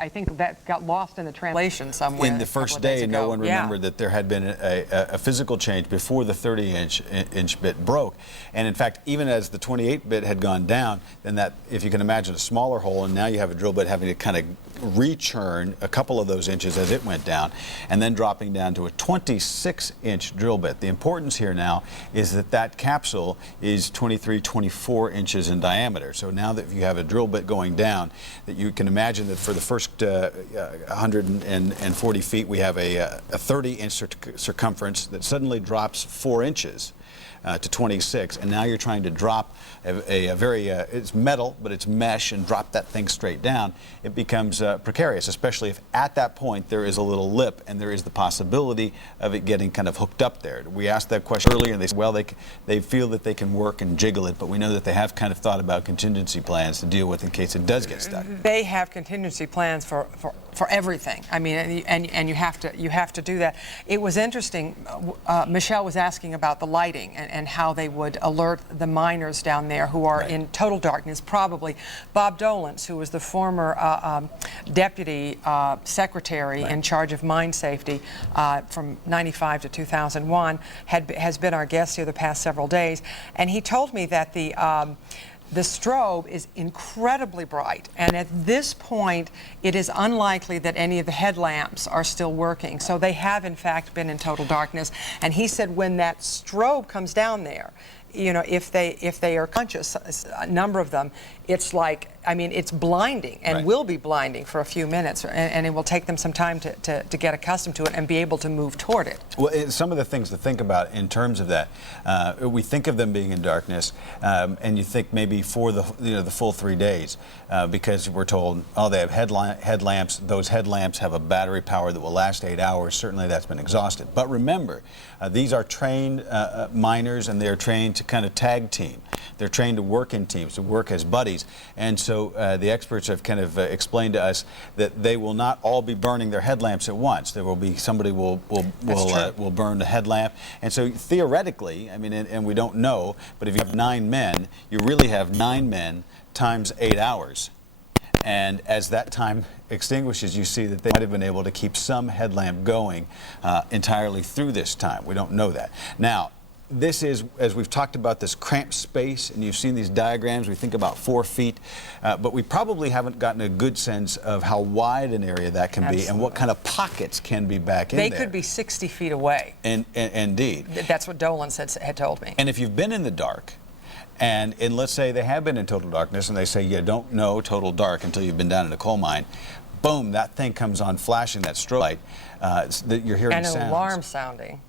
I think that got lost in the translation somewhere. In the first day, no one remembered that there had been a physical change before the 30-inch bit broke. And in fact, even as the 28-bit had gone down, then that, if you can imagine a smaller hole, and now you have a drill bit having to kind of rechurn a couple of those inches as it went down, and then dropping down to a 26-inch drill bit. The importance here now is that that capsule is 23, 24 inches in diameter. So now that you have a drill bit going down, that you can imagine that for the first 140 feet, we have a 30-inch circumference that suddenly drops 4 inches to 26, and now you're trying to drop a very, it's metal, but it's mesh, and drop that thing straight down. It becomes precarious, especially if at that point there is a little lip and there is the possibility of it getting kind of hooked up there. We asked that question earlier, and they said, well, they feel that they can work and jiggle it, but we know that they have kind of thought about contingency plans to deal with in case it does get stuck. They have contingency plans for everything. I mean, and you have to do that. It was interesting. Michelle was asking about the lighting and how they would alert the miners down there who are in total darkness. Probably Bob Dolans, who was the former deputy secretary in charge of mine safety from '95 to 2001, has been our guest here the past several days, and he told me that the strobe is incredibly bright, and at this point it is unlikely that any of the headlamps are still working. So they have in fact been in total darkness, and he said when that strobe comes down there, you know, if they are conscious, a number of them, it's like, I mean, it's blinding and will be blinding for a few minutes, and it will take them some time to get accustomed to it and be able to move toward it. Well, some of the things to think about in terms of that, we think of them being in darkness, and you think maybe for the full 3 days, because we're told, oh, they have headlamps. Those headlamps have a battery power that will last 8 hours. Certainly that's been exhausted. But remember, these are trained miners, and they're trained to kind of tag team. They're trained to work in teams, to work as buddies. And so the experts have kind of explained to us that they will not all be burning their headlamps at once. There will be somebody will burn the headlamp. And so theoretically, I mean, and we don't know, but if you have 9 men, you really have 9 men times 8 hours. And as that time extinguishes, you see that they might have been able to keep some headlamp going entirely through this time. We don't know that. Now, this is, as we've talked about, this cramped space, and you've seen these diagrams, we think about 4 feet, but we probably haven't gotten a good sense of how wide an area that can be and what kind of pockets can be back in there. They could be 60 feet away. Indeed. That's what Dolan had told me. And if you've been in the dark, and let's say they have been in total darkness, and they say you don't know total dark until you've been down in a coal mine, boom, that thing comes on flashing, that strobe light, that you're hearing sounds. And an alarm sounding.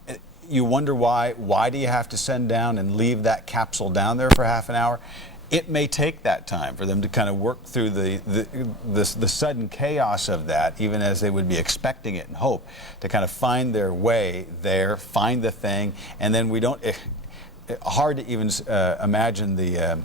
You wonder why do you have to send down and leave that capsule down there for half an hour? It may take that time for them to kind of work through the sudden chaos of that, even as they would be expecting it and hope, to kind of find their way there, find the thing, and then we don't... hard to even imagine the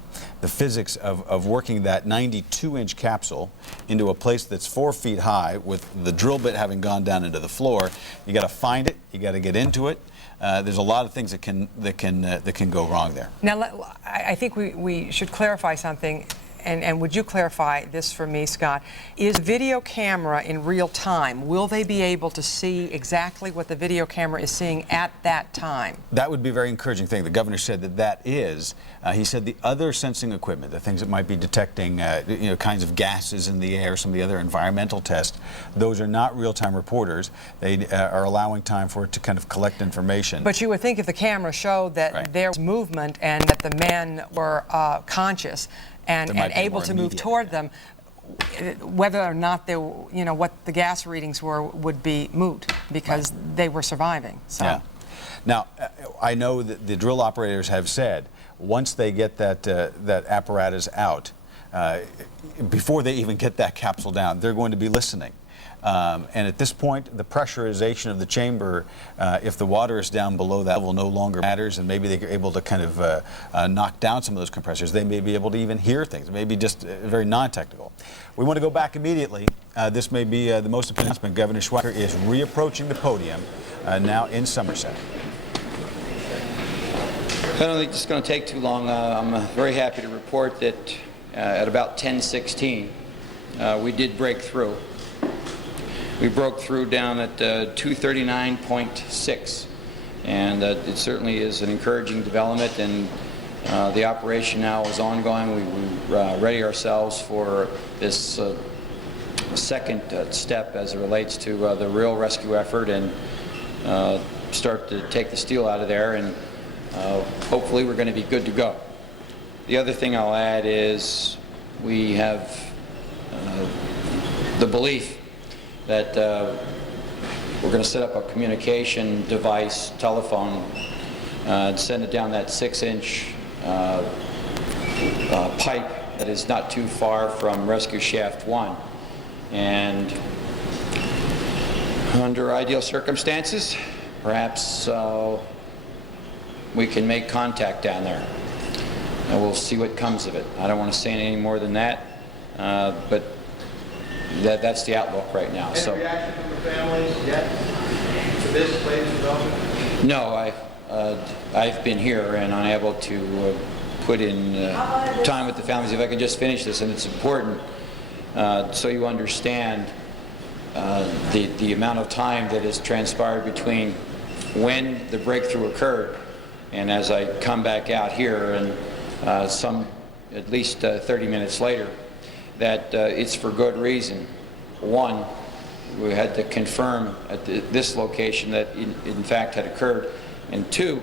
physics of working that 92-inch capsule into a place that's 4 feet high with the drill bit having gone down into the floor. You got to find it. You got to get into it. There's a lot of things that can go wrong there. Now, I think we should clarify something. And would you clarify this for me, Scott? Is video camera in real time? Will they be able to see exactly what the video camera is seeing at that time? That would be a very encouraging thing. The governor said that is. He said the other sensing equipment, the things that might be detecting kinds of gases in the air, some of the other environmental tests, those are not real-time reporters. They are allowing time for it to kind of collect information. But you would think if the camera showed that there was movement and that the men were conscious, and able to move toward them, whether or not they, what the gas readings were would be moot because they were surviving. So. Yeah. Now, I know that the drill operators have said once they get that apparatus out, before they even get that capsule down, they're going to be listening. And at this point, the pressurization of the chamber, if the water is down below that level, no longer matters, and maybe they're able to kind of knock down some of those compressors. They may be able to even hear things, maybe just very non-technical. We want to go back immediately. This may be the most important announcement. Governor Schweikert is reapproaching the podium now in Somerset. I don't think it's going to take too long. I'm very happy to report that at about 10:16, we did break through. we broke through down at 239.6, and it certainly is an encouraging development, and the operation now is ongoing. We ready ourselves for this second step as it relates to the real rescue effort, and start to take the steel out of there, and hopefully we're going to be good to go. The other thing I'll add is we have the belief that we're going to set up a communication device, telephone, and send it down that 6-inch pipe that is not too far from rescue shaft 1. And under ideal circumstances, perhaps we can make contact down there. And we'll see what comes of it. I don't want to say any more than that, but that's the outlook right now. Any reaction from the families yet to this latest development? No, I've been here and unable to put in time with the families. If I could just finish this, and it's important so you understand the amount of time that has transpired between when the breakthrough occurred and as I come back out here, and at least 30 minutes later, that it's for good reason. One, we had to confirm at this location that in fact had occurred, and two,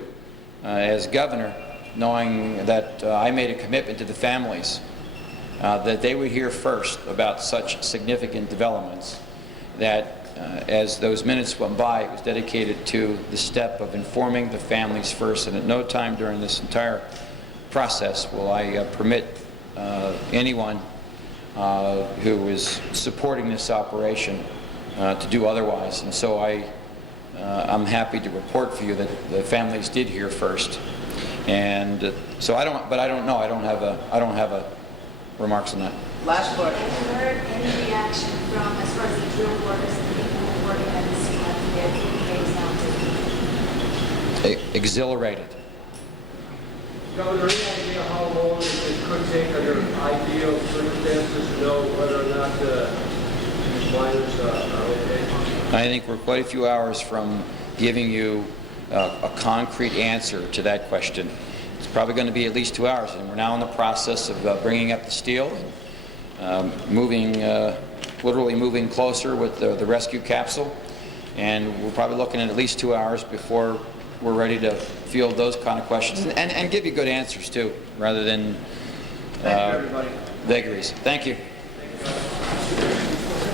as governor, knowing that I made a commitment to the families that they would hear first about such significant developments, that as those minutes went by, it was dedicated to the step of informing the families first, and at no time during this entire process will I permit anyone who is supporting this operation to do otherwise. And so I'm happy to report for you that the families did hear first. And so I don't know. I don't have a remarks on that. Last question. Have you heard any reaction from, as far as the drill workers and the people who are working at the scene after their 2 days now? Exhilarated. Governor, any idea how long it could take under ideal circumstances to know whether or not these miners are okay? I think we're quite a few hours from giving you a concrete answer to that question. It's probably going to be at least 2 hours, and we're now in the process of bringing up the steel and literally moving closer with the rescue capsule, and we're probably looking at least 2 hours before we're ready to field those kind of questions and give you good answers too, rather than vagaries. Thank you.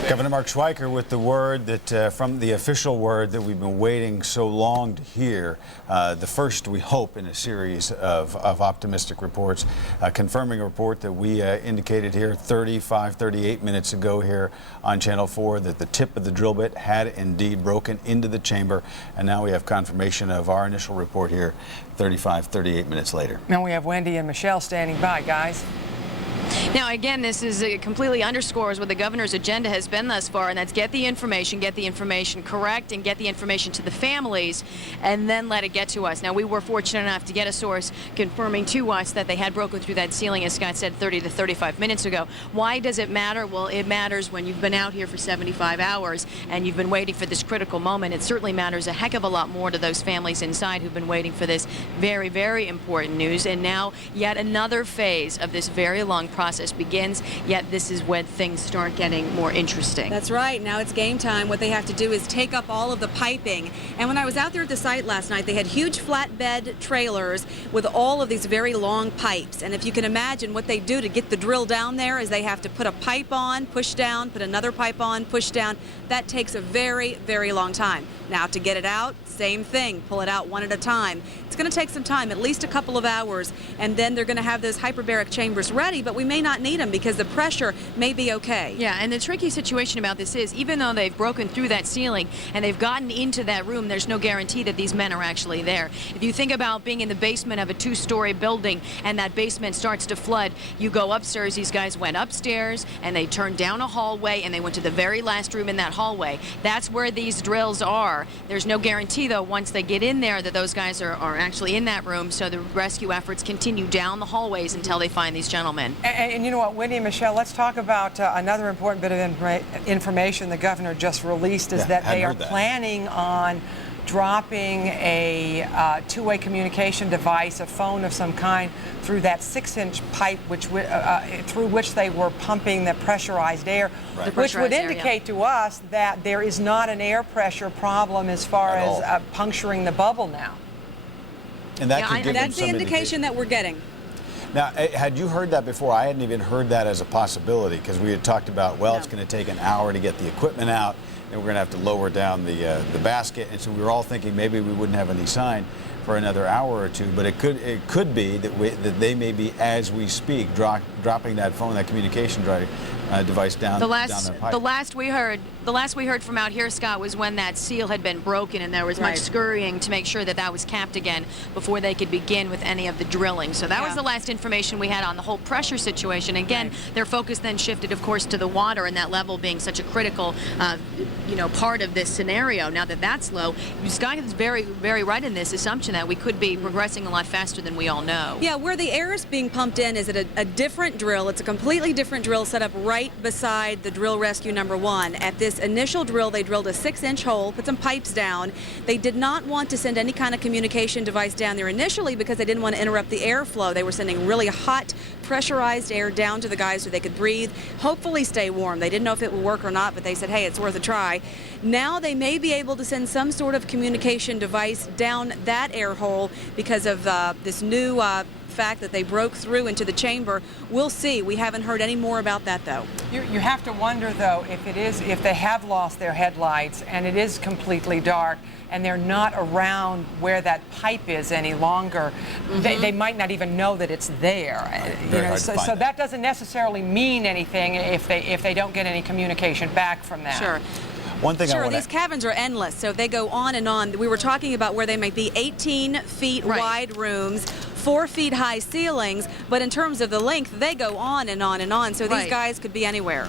Governor Mark Schweiker with the word that from the official word that we've been waiting so long to hear, the first, we hope, in a series of optimistic reports, confirming a report that we indicated here 38 minutes ago here on Channel 4, that the tip of the drill bit had indeed broken into the chamber, and now we have confirmation of our initial report here 38 minutes later. Now we have Wendy and Michelle standing by, guys. Now, again, this is completely underscores what the governor's agenda has been thus far, and that's get the information correct, and get the information to the families, and then let it get to us. Now, we were fortunate enough to get a source confirming to us that they had broken through that ceiling, as Scott said, 30 to 35 minutes ago. Why does it matter? Well, it matters when you've been out here for 75 hours and you've been waiting for this critical moment. It certainly matters a heck of a lot more to those families inside who've been waiting for this very, very important news. And now yet another phase of this very long process begins, yet this is when things start getting more interesting. That's right. Now it's game time. What they have to do is take up all of the piping. And when I was out there at the site last night, they had huge flatbed trailers with all of these very long pipes. And if you can imagine what they do to get the drill down there is they have to put a pipe on, push down, put another pipe on, push down. That takes a very, very long time. Now to get it out, same thing, pull it out one at a time. It's going to take some time, at least a couple of hours, and then they're going to have those hyperbaric chambers ready, but we may not need them because the pressure may be okay. Yeah, and the tricky situation about this is, even though they've broken through that ceiling and they've gotten into that room, there's no guarantee that these men are actually there. If you think about being in the basement of a 2-story building and that basement starts to flood, you go upstairs. These guys went upstairs and they turned down a hallway and they went to the very last room in that hallway. That's where these drills are. far. There's no guarantee, though, once they get in there that those guys are actually in that room, so the rescue efforts continue down the hallways until they find these gentlemen. And you know what, Wendy and Michelle, let's talk about another important bit of information the governor just released is that they are planning on dropping a two-way communication device, a phone of some kind, through that 6-inch pipe through which they were pumping the pressurized air, which would indicate to us that there is not an air pressure problem as far as puncturing the bubble now. And that could give that's the indication that we're getting. Now, had you heard that before? I hadn't even heard that as a possibility because we had talked about, well, it's going to take an hour to get the equipment out, and we're going to have to lower down the basket, and so we were all thinking maybe we wouldn't have any sign for another hour or two. But it could be that they may be, as we speak, dropping that phone, that communication device down. The last we heard from out here, Scott, was when that seal had been broken and there was much scurrying to make sure that that was capped again before they could begin with any of the drilling. So that was the last information we had on the whole pressure situation. Again, their focus then shifted, of course, to the water and that level being such a critical, part of this scenario. Now that that's low, Scott is very, very right in this assumption that we could be progressing a lot faster than we all know. Yeah, where the air is being pumped in is at a different drill. It's a completely different drill set up right beside the drill rescue number 1. At this initial drill, they drilled a 6-inch hole, put some pipes down. They did not want to send any kind of communication device down there initially because they didn't want to interrupt the airflow. They were sending really hot, pressurized air down to the guys so they could breathe, hopefully stay warm. They didn't know if it would work or not, but they said, hey, it's worth a try. Now they may be able to send some sort of communication device down that air hole because of this new fact that they broke through into the chamber. We'll see. We haven't heard any more about that, though. You have to wonder, though, if they have lost their headlights and it is completely dark and they're not around where that pipe is any longer, they might not even know that it's there. So that doesn't necessarily mean anything if they don't get any communication back from that. Sure. One thing these caverns are endless, so they go on and on. We were talking about where they might be 18 feet wide rooms, 4 feet high ceilings, but in terms of the length, they go on and on and on, so these guys could be anywhere.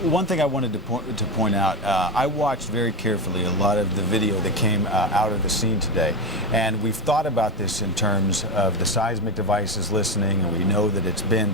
One thing I wanted to point out, I watched very carefully a lot of the video that came out of the scene today, and we've thought about this in terms of the seismic devices listening, and we know that it's been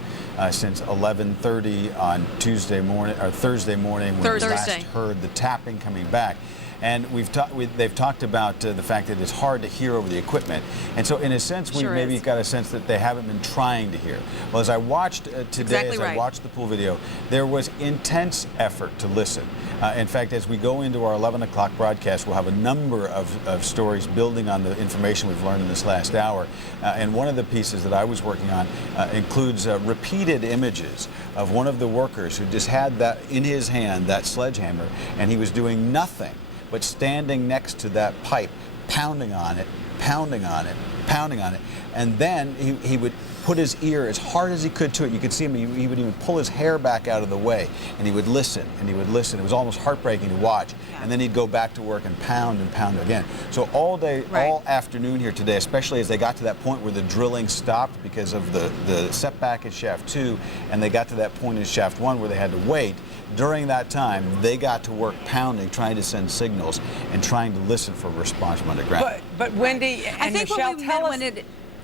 since 11:30 on Thursday morning when we last heard the tapping coming back. And they've talked about the fact that it's hard to hear over the equipment. And so in a sense, we maybe got a sense that they haven't been trying to hear. Well, as I watched today, I watched the pool video, there was intense effort to listen. In fact, as we go into our 11 o'clock broadcast, we'll have a number of stories building on the information we've learned in this last hour. And one of the pieces that I was working on includes repeated images of one of the workers who just had that in his hand, that sledgehammer, and he was doing nothing but standing next to that pipe, pounding on it, pounding on it, pounding on it. And then he would put his ear as hard as he could to it. You could see him, he would even pull his hair back out of the way, and he would listen, and he would listen. It was almost heartbreaking to watch. And then he'd go back to work and pound again. So all day, all afternoon here today, especially as they got to that point where the drilling stopped because of the setback at shaft 2, and they got to that point in shaft 1 where they had to wait. During that time, they got to work pounding, trying to send signals and trying to listen for a response from underground. But Wendy and Michelle, tell us.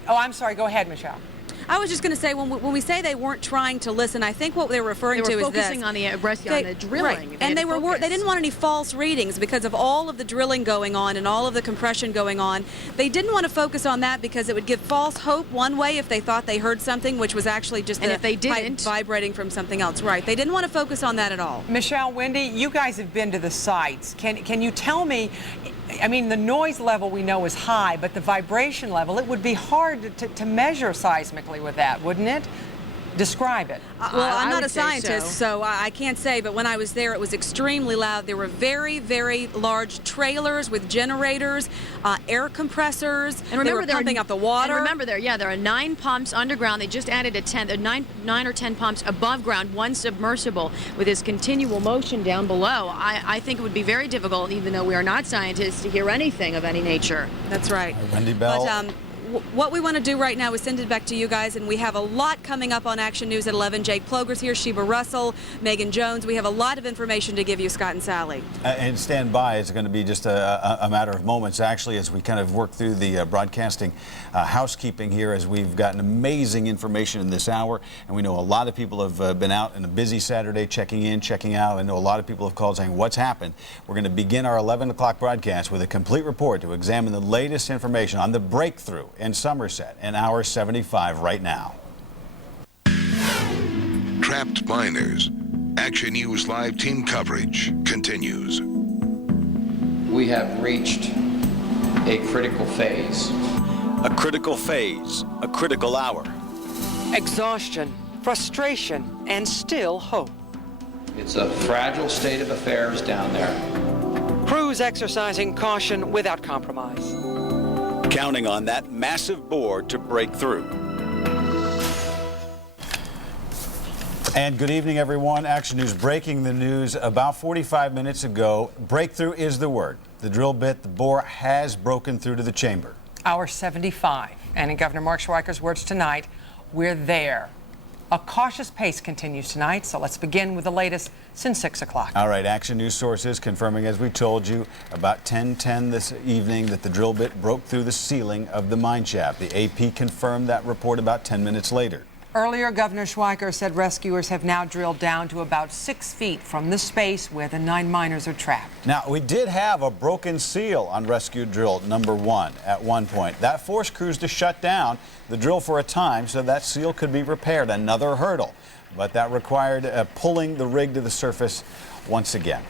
Oh, I'm sorry. Go ahead, Michelle. I was just going to say, when we say they weren't trying to listen, I think what they were referring to is focusing on the drilling. And they didn't want any false readings because of all of the drilling going on and all of the compression going on. They didn't want to focus on that because it would give false hope one way if they thought they heard something, which was actually just pipe vibrating from something else. Right. They didn't want to focus on that at all. Michelle, Wendy, you guys have been to the sites. Can you tell me? I mean, the noise level we know is high, but the vibration level, it would be hard to measure seismically with that, wouldn't it? Describe it. Well, I'm not a scientist, so I can't say, but when I was there, it was extremely loud. There were very, very large trailers with generators, air compressors, and remember, they were pumping up the water. And remember, there are 9 pumps underground. They just added a 10th, 9 or 10 pumps above ground, 1 submersible with this continual motion down below. I think it would be very difficult, even though we are not scientists, to hear anything of any nature. That's right. Wendy Bell. But, what we want to do right now is send it back to you guys, and we have a lot coming up on Action News at 11. Jake Ploger's here, Sheba Russell, Megan Jones. We have a lot of information to give you, Scott and Sally. And stand by. It's going to be just a matter of moments, actually, as we kind of work through the broadcasting housekeeping here, as we've gotten amazing information in this hour. And we know a lot of people have been out on a busy Saturday checking in, checking out. I know a lot of people have called saying, what's happened? We're going to begin our 11 o'clock broadcast with a complete report to examine the latest information on the breakthrough in Somerset in hour 75 right now. Trapped miners. Action News Live team coverage continues. We have reached a critical phase. A critical phase, a critical hour. Exhaustion, frustration, and still hope. It's a fragile state of affairs down there. Crews exercising caution without compromise. Counting on that massive board to break through. And good evening, everyone. Action News breaking the news about 45 minutes ago. Breakthrough is the word. The drill bit, the bore, has broken through to the chamber. Hour 75. And in Governor Mark Schweiker's words tonight, we're there. A cautious pace continues tonight, so let's begin with the latest since 6 o'clock. All right, Action News sources confirming, as we told you, about 10:10 this evening that the drill bit broke through the ceiling of the mine shaft. The AP confirmed that report about 10 minutes later. Earlier, Governor Schweiker said rescuers have now drilled down to about 6 feet from the space where the 9 miners are trapped. Now, we did have a broken seal on rescue drill number 1 at one point. That forced crews to shut down the drill for a time so that seal could be repaired, another hurdle. But that required pulling the rig to the surface once again.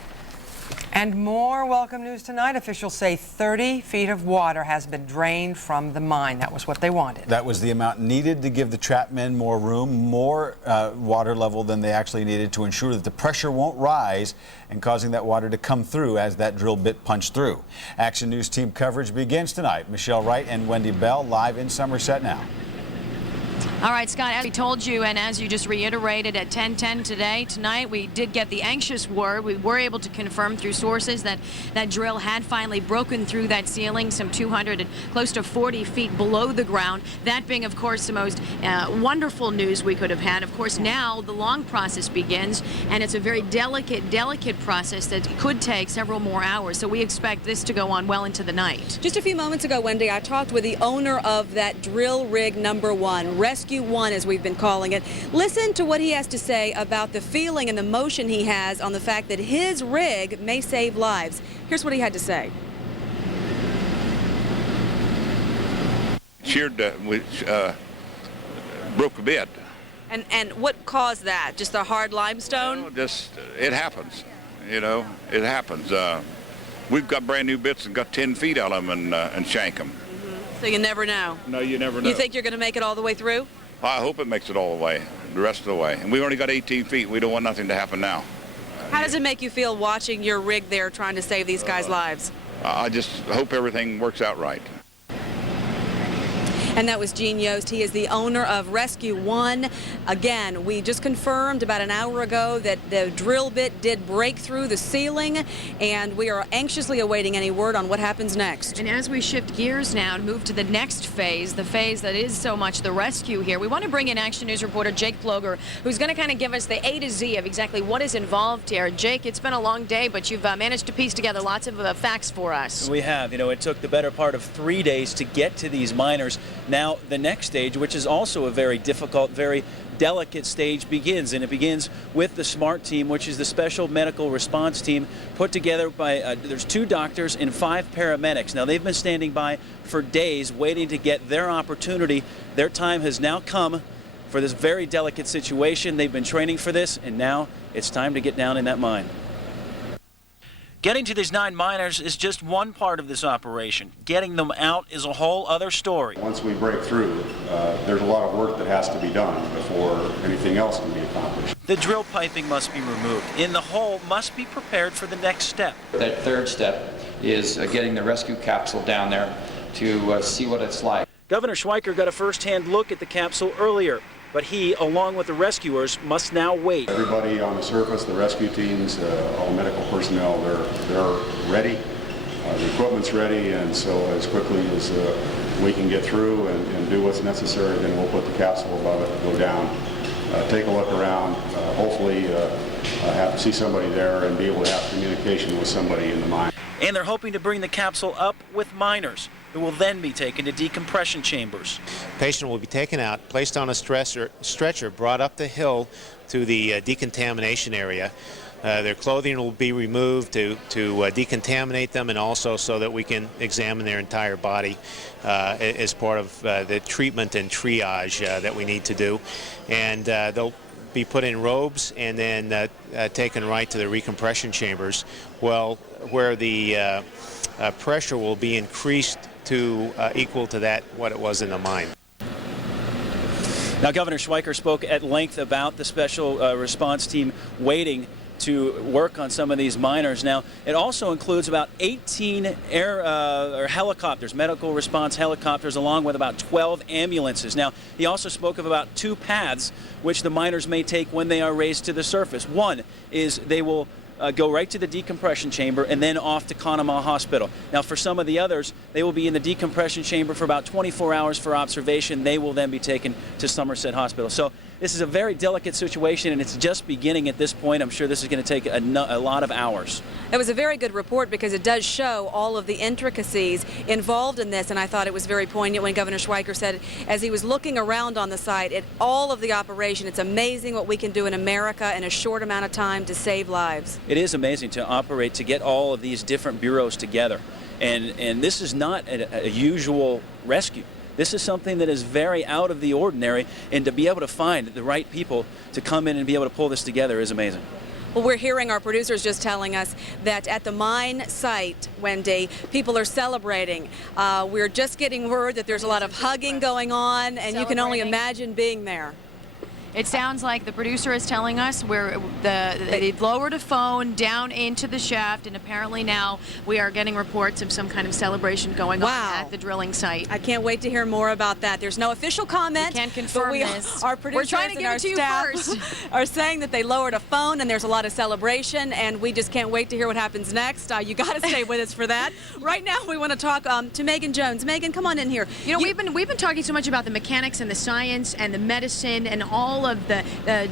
And more welcome news tonight. Officials say 30 feet of water has been drained from the mine. That was what they wanted. That was the amount needed to give the trapped men more room, more water level than they actually needed to ensure that the pressure won't rise and causing that water to come through as that drill bit punched through. Action News team coverage begins tonight. Michelle Wright and Wendy Bell live in Somerset now. All right, Scott, as we told you and as you just reiterated at 10:10 tonight, we did get the anxious word. We were able to confirm through sources that that drill had finally broken through that ceiling, some 200 and close to 40 feet below the ground. That being, of course, the most wonderful news we could have had. Of course, now the long process begins, and it's a very delicate process that could take several more hours. So we expect this to go on well into the night. Just a few moments ago, Wendy, I talked with the owner of that drill rig number 1, Rescue 1 as we've been calling it. Listen to what he has to say about the feeling and the motion he has on the fact that his rig may save lives. Here's what he had to say. Broke a bit. And what caused that? Just a hard limestone? It happens. It happens. We've got brand new bits and got 10 feet out of them and shank them. So you never know. No, you never know. You think you're going to make it all the way through? I hope it makes it all the way, the rest of the way. And we've only got 18 feet. We don't want nothing to happen now. How does it make you feel watching your rig there trying to save these guys' lives? I just hope everything works out right. And that was Gene Yost. He is the owner of Rescue 1. Again, we just confirmed about an hour ago that the drill bit did break through the ceiling, and we are anxiously awaiting any word on what happens next. And as we shift gears now to move to the next phase, the phase that is so much the rescue here, we want to bring in Action News reporter Jake Ploger, who's going to kind of give us the A to Z of exactly what is involved here. Jake, it's been a long day, but you've managed to piece together lots of facts for us. We have. It took the better part of 3 days to get to these miners. Now, the next stage, which is also a very difficult, very delicate stage, begins, and it begins with the SMART team, which is the Special Medical Response Team put together by, there's 2 doctors and 5 paramedics. Now, they've been standing by for days waiting to get their opportunity. Their time has now come for this very delicate situation. They've been training for this, and now it's time to get down in that mine. Getting to these 9 miners is just one part of this operation. Getting them out is a whole other story. Once we break through, there's a lot of work that has to be done before anything else can be accomplished. The drill piping must be removed, and the hole must be prepared for the next step. That third step is getting the rescue capsule down there to see what it's like. Governor Schweiker got a first-hand look at the capsule earlier, but he, along with the rescuers, must now wait. Everybody on the surface, the rescue teams, all medical personnel, they're ready. The equipment's ready, and so as quickly as we can get through and do what's necessary, then we'll put the capsule above it, go down, take a look around, hopefully see somebody there and be able to have communication with somebody in the mine. And they're hoping to bring the capsule up with miners who will then be taken to decompression chambers. The patient will be taken out, placed on a stretcher, brought up the hill to the decontamination area. Their clothing will be removed to decontaminate them, and also so that we can examine their entire body as part of the treatment and triage that we need to do. And they'll be put in robes and then taken right to the recompression chambers, where the pressure will be increased to equal to what it was in the mine. Now, Governor Schweiker spoke at length about the special response team waiting to work on some of these miners. Now, it also includes about 18 helicopters, medical response helicopters, along with about 12 ambulances. Now, he also spoke of about 2 paths which the miners may take when they are raised to the surface. One is they will go right to the decompression chamber and then off to Conemaugh Hospital. Now, for some of the others, they will be in the decompression chamber for about 24 hours for observation. They will then be taken to Somerset Hospital. So this is a very delicate situation, and it's just beginning at this point. I'm sure this is going to take a lot of hours. It was a very good report because it does show all of the intricacies involved in this, and I thought it was very poignant when Governor Schweiker said, as he was looking around on the site at all of the operation, it's amazing what we can do in America in a short amount of time to save lives. It is amazing to operate, to get all of these different bureaus together, and this is not a usual rescue. This is something that is very out of the ordinary, and to be able to find the right people to come in and be able to pull this together is amazing. Well, we're hearing our producers just telling us that at the mine site, Wendy, people are celebrating. We're just getting word that there's a lot of hugging going on, and you can only imagine being there. It sounds like the producer is telling us where they've lowered a phone down into the shaft, and apparently now we are getting reports of some kind of celebration going on at the drilling site. I can't wait to hear more about that. There's no official comment. We can't confirm this. Our producers We're trying to and give our it to you staff first. are saying that they lowered a phone and there's a lot of celebration, and we just can't wait to hear what happens next. You got to stay with us for that. Right now, we want to talk to Megan Jones. Megan, come on in here. You know, we've been talking so much about the mechanics and the science and the medicine and all of the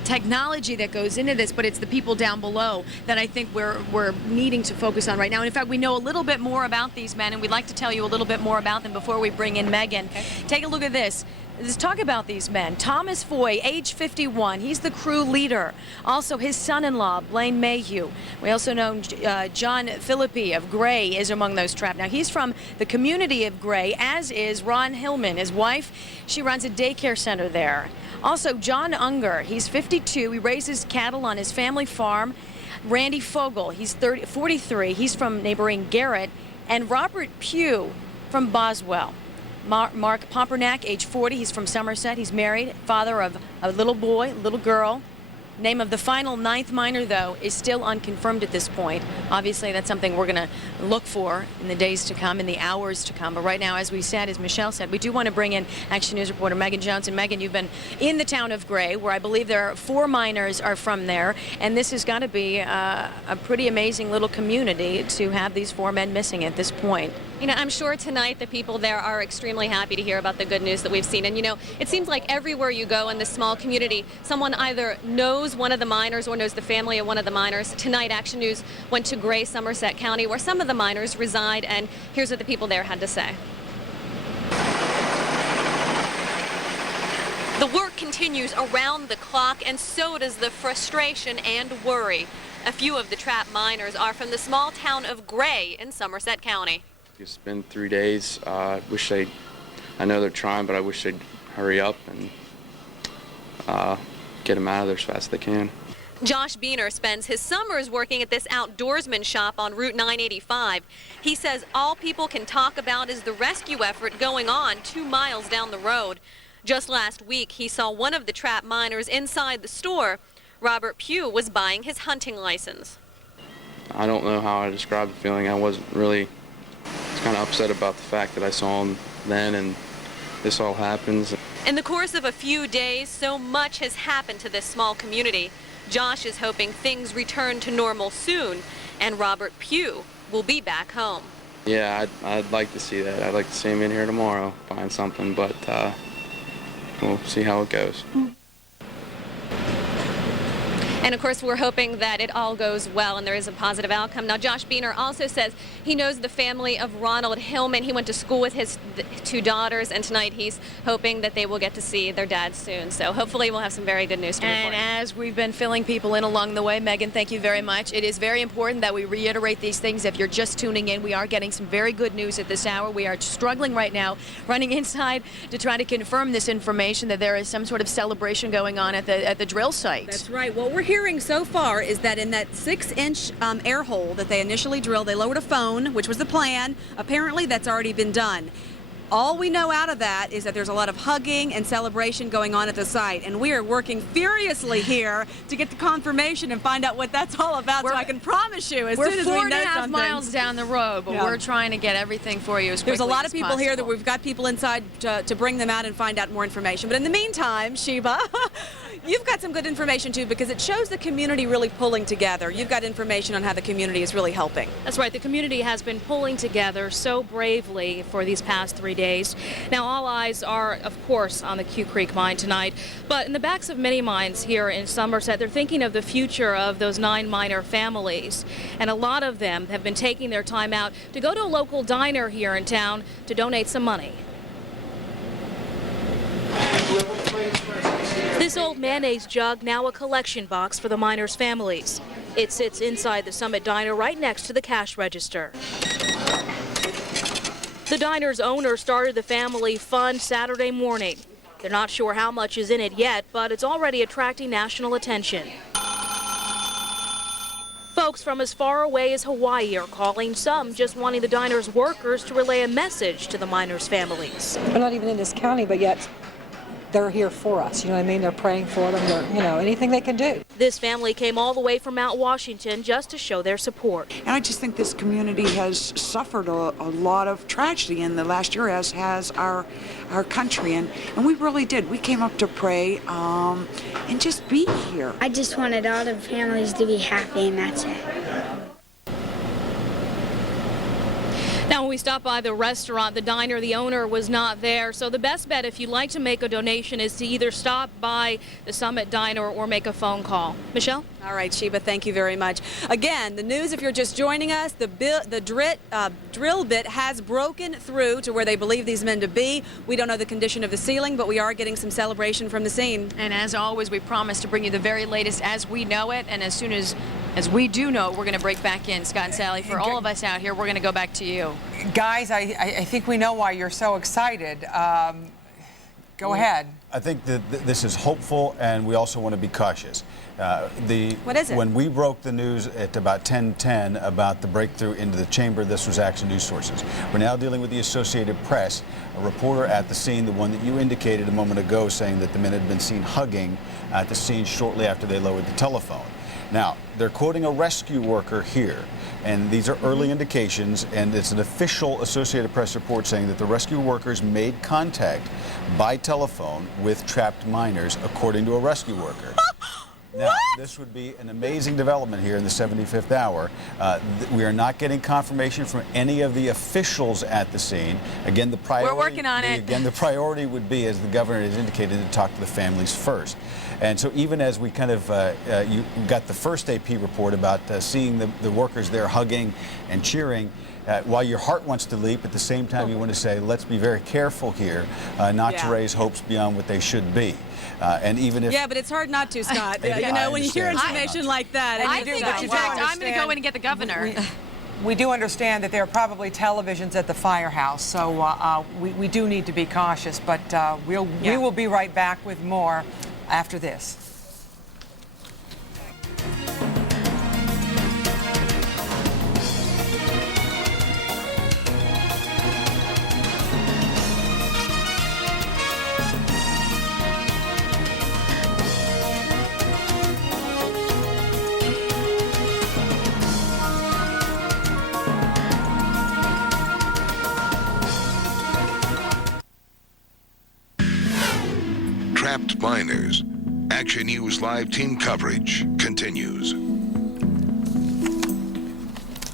technology that goes into this, but it's the people down below that I think we're needing to focus on right now. And in fact, we know a little bit more about these men, and we'd like to tell you a little bit more about them before we bring in Megan. Okay. Take a look at this. Let's talk about these men. Thomas Foy, age 51. He's the crew leader. Also, his son-in-law, Blaine Mayhew. We also know John Philippi of Gray is among those trapped. Now, he's from the community of Gray, as is Ron Hillman. His wife, she runs a daycare center there. Also, John Unger, he's 52. He raises cattle on his family farm. Randy Fogel, he's 43. He's from neighboring Garrett. And Robert Pugh from Boswell. Mark Pompernak, age 40. He's from Somerset. He's married, father of a little boy, little girl. Name of the final 9th miner, though, is still unconfirmed at this point. Obviously, that's something we're going to look for in the days to come, in the hours to come. But right now, as we said, as Michelle said, we do want to bring in Action News reporter Megan Jones. And Megan, you've been in the town of Gray, where I believe there are 4 miners are from there. And this has got to be a pretty amazing little community to have these 4 men missing at this point. You know, I'm sure tonight the people there are extremely happy to hear about the good news that we've seen. And, you know, it seems like everywhere you go in this small community, someone either knows one of the miners or knows the family of one of the miners. Tonight, Action News went to Gray, Somerset County, where some of the miners reside, and here's what the people there had to say. The work continues around the clock, and so does the frustration and worry. A few of the trapped miners are from the small town of Gray in Somerset County. It's been 3 days. I know they're trying, but I wish they'd hurry up and get them out of there as fast as they can. Josh Beener spends his summers working at this outdoorsman shop on Route 985. He says all people can talk about is the rescue effort going on 2 miles down the road. Just last week, he saw one of the trapped miners inside the store. Robert Pugh was buying his hunting license. I don't know how I describe the feeling. I was kind of upset about the fact that I saw him then and this all happens. In the course of a few days, so much has happened to this small community. Josh is hoping things return to normal soon, and Robert Pugh will be back home. Yeah, I'd like to see that. I'd like to see him in here tomorrow, find something, but we'll see how it goes. And of course, we're hoping that it all goes well and there is a positive outcome. Now, Josh Beener also says he knows the family of Ronald Hillman. He went to school with his two daughters, and tonight he's hoping that they will get to see their dad soon. So hopefully we'll have some very good news to report. And as we've been filling people in along the way, Megan, thank you very much. It is very important that we reiterate these things. If you're just tuning in, we are getting some very good news at this hour. We are struggling right now, running inside to try to confirm this information that there is some sort of celebration going on at the drill site. That's right. What we're hearing so far is that in that 6-inch air hole that they initially drilled, they lowered a phone, which was the plan. Apparently, that's already been done. All we know out of that is that there's a lot of hugging and celebration going on at the site, and we are working furiously here to get the confirmation and find out what that's all about. So I can promise you, as soon as we know something. We're 4.5 miles down the road, but we're trying to get everything for you as quickly as possible. There's a lot of people here that we've got people inside to bring them out and find out more information. But in the meantime, Sheba, you've got some good information too, because it shows the community really pulling together. You've got information on how the community is really helping. That's right. The community has been pulling together so bravely for these past 3 days. Now, all eyes are, of course, on the Q Creek mine tonight, but in the backs of many mines here in Somerset, they're thinking of the future of those 9 miner families, and a lot of them have been taking their time out to go to a local diner here in town to donate some money. This old mayonnaise jug, now a collection box for the miners' families. It sits inside the Summit Diner right next to the cash register. The diner's owner started the family fund Saturday morning. They're not sure how much is in it yet, but it's already attracting national attention. Folks from as far away as Hawaii are calling, some just wanting the diner's workers to relay a message to the miners' families. We're not even in this county, but yet they're here for us. You know what I mean? They're praying for them. They're, you know, anything they can do. This family came all the way from Mount Washington just to show their support. And I just think this community has suffered a lot of tragedy in the last year, as has our country. And we really did. We came up to pray and just be here. I just wanted all the families to be happy, and that's it. Now, when we stopped by the restaurant, the diner, the owner was not there. So the best bet, if you'd like to make a donation, is to either stop by the Summit Diner or make a phone call. Michelle? All right, Sheba, thank you very much. Again, the news, if you're just joining us, the drill bit has broken through to where they believe these men to be. We don't know the condition of the ceiling, but we are getting some celebration from the scene. And as always, we promise to bring you the very latest as we know it, and as soon as we do know it, we're going to break back in. Scott and Sally, for all of us out here, we're going to go back to you. Guys, I think we know why you're so excited. Go ahead. I think that this is hopeful, and we also want to be cautious. What is it? When we broke the news at about 10:10 about the breakthrough into the chamber, this was Action News sources. We're now dealing with the Associated Press, a reporter at the scene, the one that you indicated a moment ago, saying that the men had been seen hugging at the scene shortly after they lowered the telephone. Now, they're quoting a rescue worker here, and these are early indications, and it's an official Associated Press report saying that the rescue workers made contact by telephone with trapped miners, according to a rescue worker. Now, this would be an amazing development here in the 75th hour. We are not getting confirmation from any of the officials at the scene. Again, the priority, we're working on it. Again, the priority would be, as the governor has indicated, to talk to the families first. And so even as we kind of, you got the first AP report about seeing the workers there hugging and cheering, while your heart wants to leap, at the same time you want to say, let's be very careful here not to raise hopes beyond what they should be. And even if... Yeah, but it's hard not to, Scott. You know, when you hear information like that. I think, in fact, I'm going to go in and get the governor. We do understand that there are probably televisions at the firehouse, so we do need to be cautious, but we will be right back with more after this. Trapped miners. Action News Live team coverage continues.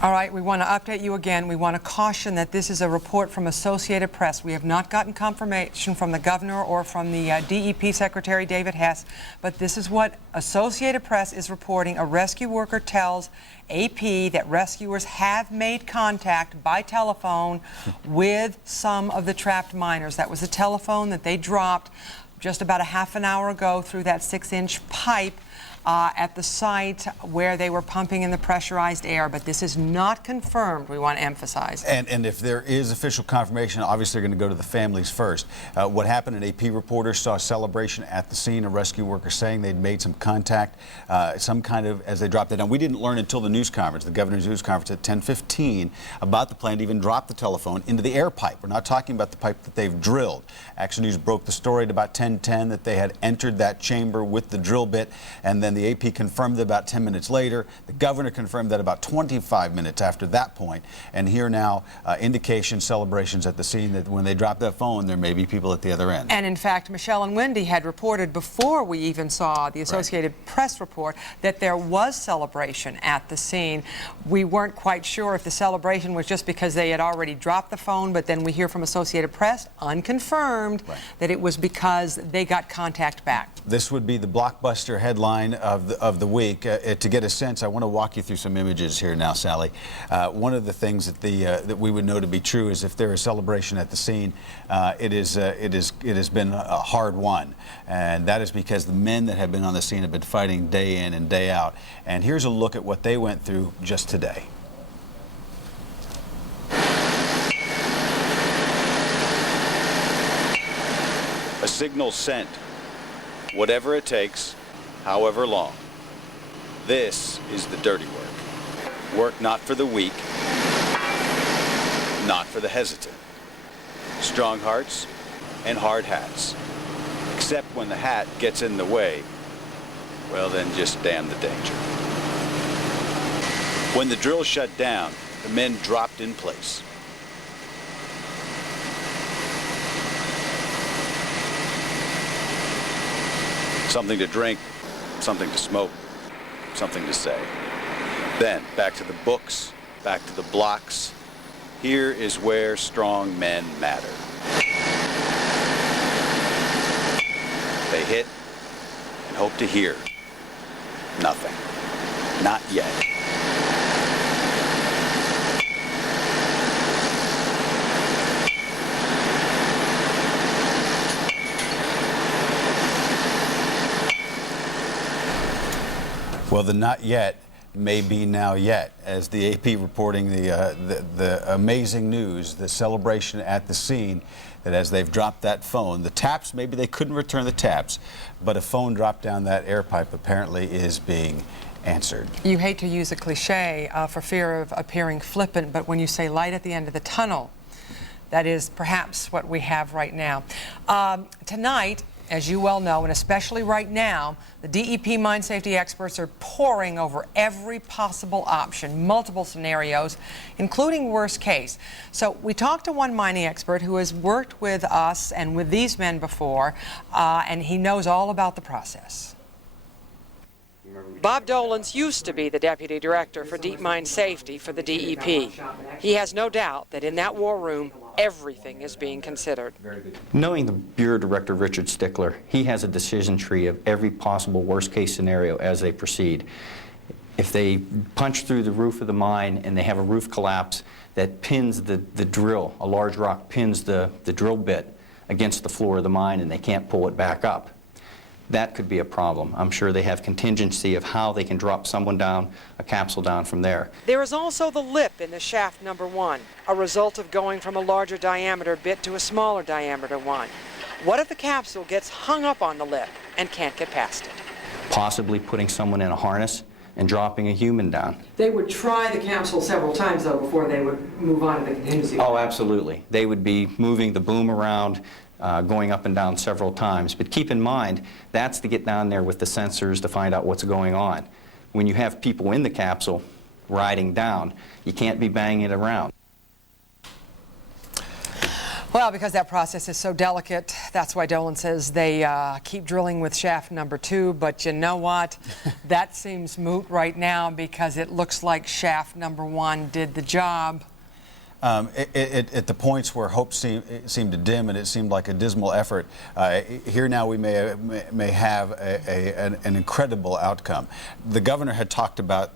All right, we want to update you again. We want to caution that this is a report from Associated Press. We have not gotten confirmation from the governor or from the DEP Secretary David Hess, but this is what Associated Press is reporting. A rescue worker tells AP that rescuers have made contact by telephone with some of the trapped miners. That was the telephone that they dropped just about a half an hour ago through that 6-inch pipe at the site where they were pumping in the pressurized air, but this is not confirmed, we want to emphasize. And if there is official confirmation, obviously they're going to go to the families first. What happened, an AP reporter saw a celebration at the scene, a rescue worker saying they'd made some contact, some kind of, as they dropped it down. We didn't learn until the news conference, the governor's news conference at 10:15, about the plan to even drop the telephone into the air pipe. We're not talking about the pipe that they've drilled. Action News broke the story at about 10:10 that they had entered that chamber with the drill bit, and then the AP confirmed that about 10 minutes later. The governor confirmed that about 25 minutes after that point. And here now, indication, celebrations at the scene that when they drop that phone, there may be people at the other end. And in fact, Michelle and Wendy had reported before we even saw the Associated Press report that there was celebration at the scene. We weren't quite sure if the celebration was just because they had already dropped the phone, but then we hear from Associated Press, unconfirmed, that it was because they got contact back. This would be the blockbuster headline of the week. To get a sense, I want to walk you through some images here now, Sally. One of the things that that we would know to be true is if there is celebration at the scene, it has been a hard won, and that is because the men that have been on the scene have been fighting day in and day out. And here's a look at what they went through just today. A signal sent, whatever it takes, however long. This is the dirty work. Work not for the weak, not for the hesitant. Strong hearts and hard hats. Except when the hat gets in the way, well then just damn the danger. When the drill shut down, the men dropped in place. Something to drink, something to smoke, something to say. Then back to the books, back to the blocks. Here is where strong men matter. They hit and hope to hear nothing. Not yet. Well, the not yet may be now yet, as the AP reporting the amazing news, the celebration at the scene, that as they've dropped that phone, the taps, maybe they couldn't return the taps, but a phone dropped down that air pipe apparently is being answered. You hate to use a cliche for fear of appearing flippant, but when you say light at the end of the tunnel, that is perhaps what we have right now. Tonight, as you well know, and especially right now, the DEP mine safety experts are poring over every possible option, multiple scenarios, including worst case. So we talked to one mining expert who has worked with us and with these men before, and he knows all about the process. Bob Dolans used to be the deputy director for deep mine safety for the DEP. He has no doubt that in that war room, everything is being considered. Knowing the Bureau Director, Richard Stickler, he has a decision tree of every possible worst-case scenario as they proceed. If they punch through the roof of the mine and they have a roof collapse that pins the drill, a large rock pins the drill bit against the floor of the mine and they can't pull it back up, that could be a problem. I'm sure they have contingency of how they can drop someone down, a capsule down from there. There is also the lip in the shaft number 1, a result of going from a larger diameter bit to a smaller diameter one. What if the capsule gets hung up on the lip and can't get past it? Possibly putting someone in a harness and dropping a human down. They would try the capsule several times, though, before they would move on to the contingency. Oh, absolutely. They would be moving the boom around, going up and down several times. But keep in mind, that's to get down there with the sensors to find out what's going on. When you have people in the capsule riding down, you can't be banging it around. Well, because that process is so delicate, that's why Dolan says they keep drilling with shaft number 2. But you know what? That seems moot right now because it looks like shaft number 1 did the job. At the points where hope seemed to dim and it seemed like a dismal effort, here now we may have an incredible outcome. The governor had talked about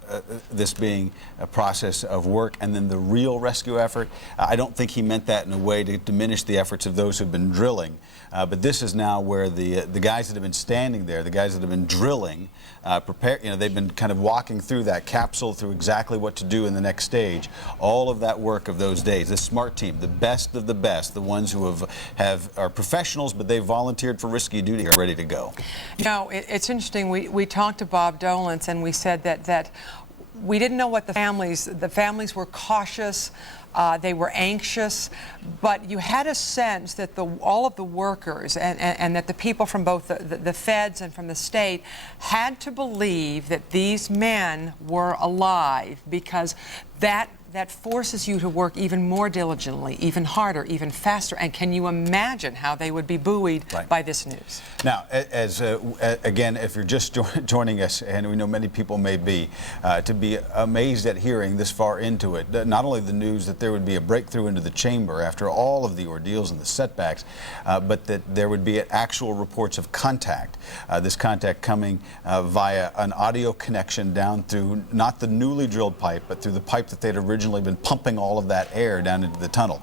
this being a process of work and then the real rescue effort. I don't think he meant that in a way to diminish the efforts of those who've been drilling. But this is now where the guys that have been standing there, the guys that have been drilling, they've been kind of walking through that capsule, through exactly what to do in the next stage. All of that work of those days, this SMART team, the best of the best, the ones who are professionals, but they've volunteered for risky duty, are ready to go. You know, it's interesting. We talked to Bob Dolans and we said that we didn't know what the families were cautious. They were anxious, but you had a sense that all of the workers and that the people from both the feds and from the state had to believe that these men were alive, because that forces you to work even more diligently, even harder, even faster. And can you imagine how they would be buoyed by this news? Now, again, if you're just joining us, and we know many people may be, to be amazed at hearing this far into it, not only the news that there would be a breakthrough into the chamber after all of the ordeals and the setbacks, but that there would be actual reports of contact. This contact coming via an audio connection down through not the newly drilled pipe, but through the pipe that they'd originally been pumping all of that air down into the tunnel.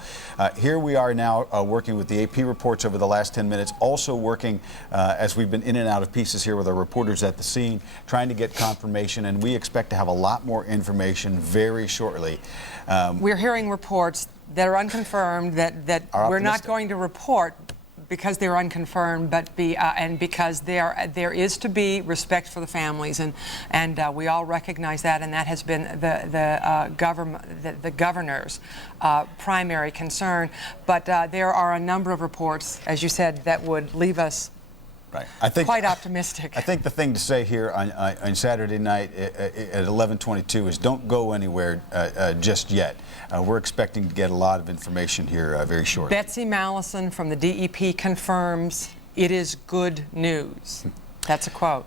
Here we are now working with the AP reports over the last 10 minutes, also working as we've been in and out of pieces here with our reporters at the scene, trying to get confirmation, and we expect to have a lot more information very shortly. We're hearing reports that are unconfirmed that we're not going to report because they're unconfirmed, but and because there is to be respect for the families, and we all recognize that, and that has been the governor's primary concern. But there are a number of reports, as you said, that would leave us quite optimistic. I think the thing to say here on Saturday night at 11:22 is don't go anywhere just yet. We're expecting to get a lot of information here very shortly. Betsy Mallison from the DEP confirms it is good news. That's a quote.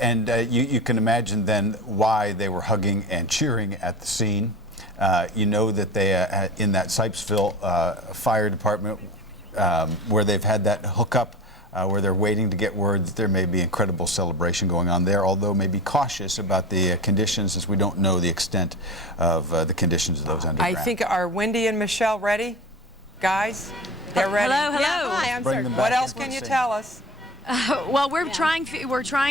And you can imagine then why they were hugging and cheering at the scene. You know that they, in that Sipesville Fire Department, where they've had that hookup, where they're waiting to get word that there may be incredible celebration going on there, although may be cautious about the conditions, as we don't know the extent of the conditions of those underground. I think, are Wendy and Michelle ready? Guys, they're ready? Hello. Yeah, hi, I'm sorry. What else can you tell us? Well, we're trying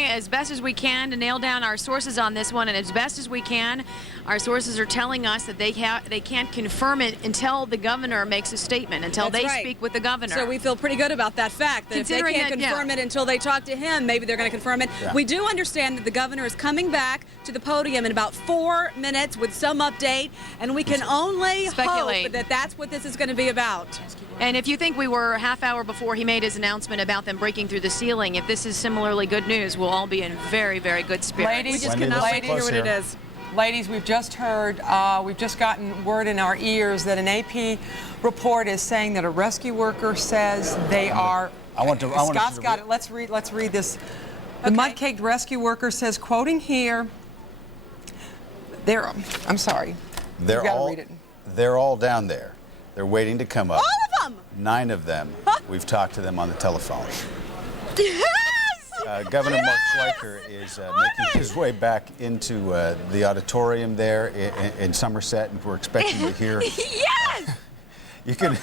as best as we can to nail down our sources on this one, and as best as we can, our sources are telling us that they can't confirm it until the governor makes a statement, until they speak with the governor. So we feel pretty good about that fact, that if they can't confirm it until they talk to him, maybe they're going to confirm it. Yeah. We do understand that the governor is coming back to the podium in about 4 minutes with some update, and we can only hope that that's what this is going to be about. And if you think we were a half hour before he made his announcement about them breaking through the ceiling, if this is similarly good news, we'll all be in very, very good spirits. Ladies, we just cannot wait to hear what it is. Ladies, we've just heard, we've just gotten word in our ears that an AP report is saying that a rescue worker says they are. Scott's got it. Let's read this. The mud-caked rescue worker says, quoting here, I'm sorry. They're all down there. They're waiting to come up. All of them? 9 of them. We've talked to them on the telephone. Yes! Governor Mark Schweiker is making his way back into the auditorium there in Somerset, and we're expecting to hear. Yes! You can.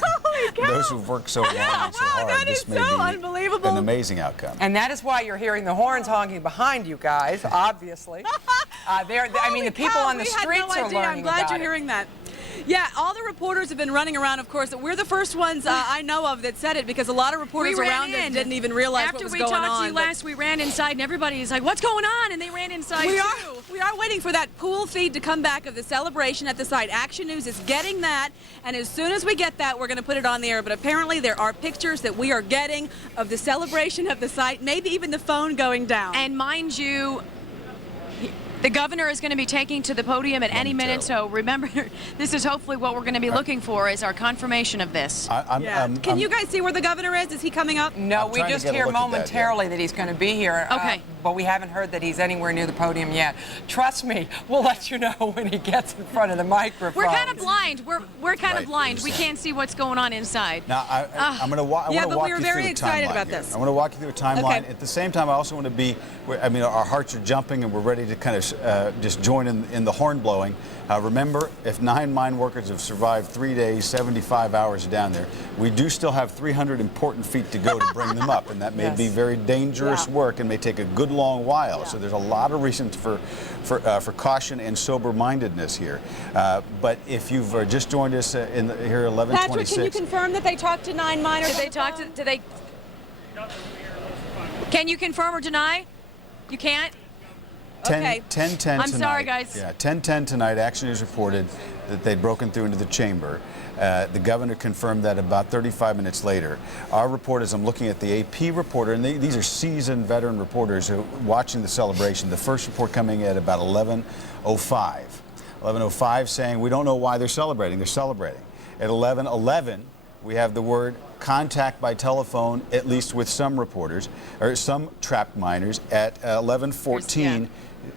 Those who've worked so long and so hard, this may be an amazing outcome. And that is why you're hearing the horns honking behind you guys, obviously. I mean, the people on the streets are learning about it. I'm glad you're hearing that. Yeah, all the reporters have been running around, of course. We're the first ones I know of that said it, because a lot of reporters around us didn't even realize what was going on. After we talked to you last, we ran inside, and everybody's like, what's going on? And they ran inside, too. We are waiting for that pool feed to come back of the celebration at the site. Action News is getting that, and as soon as we get that, we're going to put it on the air. But apparently there are pictures that we are getting of the celebration of the site, maybe even the phone going down. And mind you, The governor is going to be taking to the podium at any minute, so remember, this is hopefully what we're going to be looking for is our confirmation of this. Can you guys see where the governor is? Is he coming up? No, we just hear momentarily that he's going to be here. Okay. But we haven't heard that he's anywhere near the podium yet. Trust me, we'll let you know when he gets in front of the microphone. We're kind of blind. We're kind of blind. We can't see what's going on inside. Now, I'm going to walk you through a timeline. but we were very excited about this. I'm going to walk you through a timeline. Okay. At the same time, I also want to be, I mean, our hearts are jumping and we're ready to kind of just join in the horn blowing. Remember, if 9 mine workers have survived 3 days, 75 hours down there, we do still have 300 important feet to go to bring them up, and that may be very dangerous work and may take a good long while. So there's a lot of reasons for caution and sober-mindedness here. But if you've just joined us here 11:26, Patrick, can you confirm that they talked to 9 miners? Did they talk to? Did they? Can you confirm or deny? You can't. 10:10 tonight. I'm sorry, guys. Yeah, 10:10 tonight. Action News reported that they'd broken through into the chamber. The governor confirmed that about 35 minutes later. Our reporters, I'm looking at the AP reporter, and these are seasoned veteran reporters who are watching the celebration. The first report coming at about 11:05. 11:05 saying we don't know why they're celebrating. They're celebrating. At 11:11, we have the word contact by telephone, at least with some reporters, or some trapped miners. At 11:14,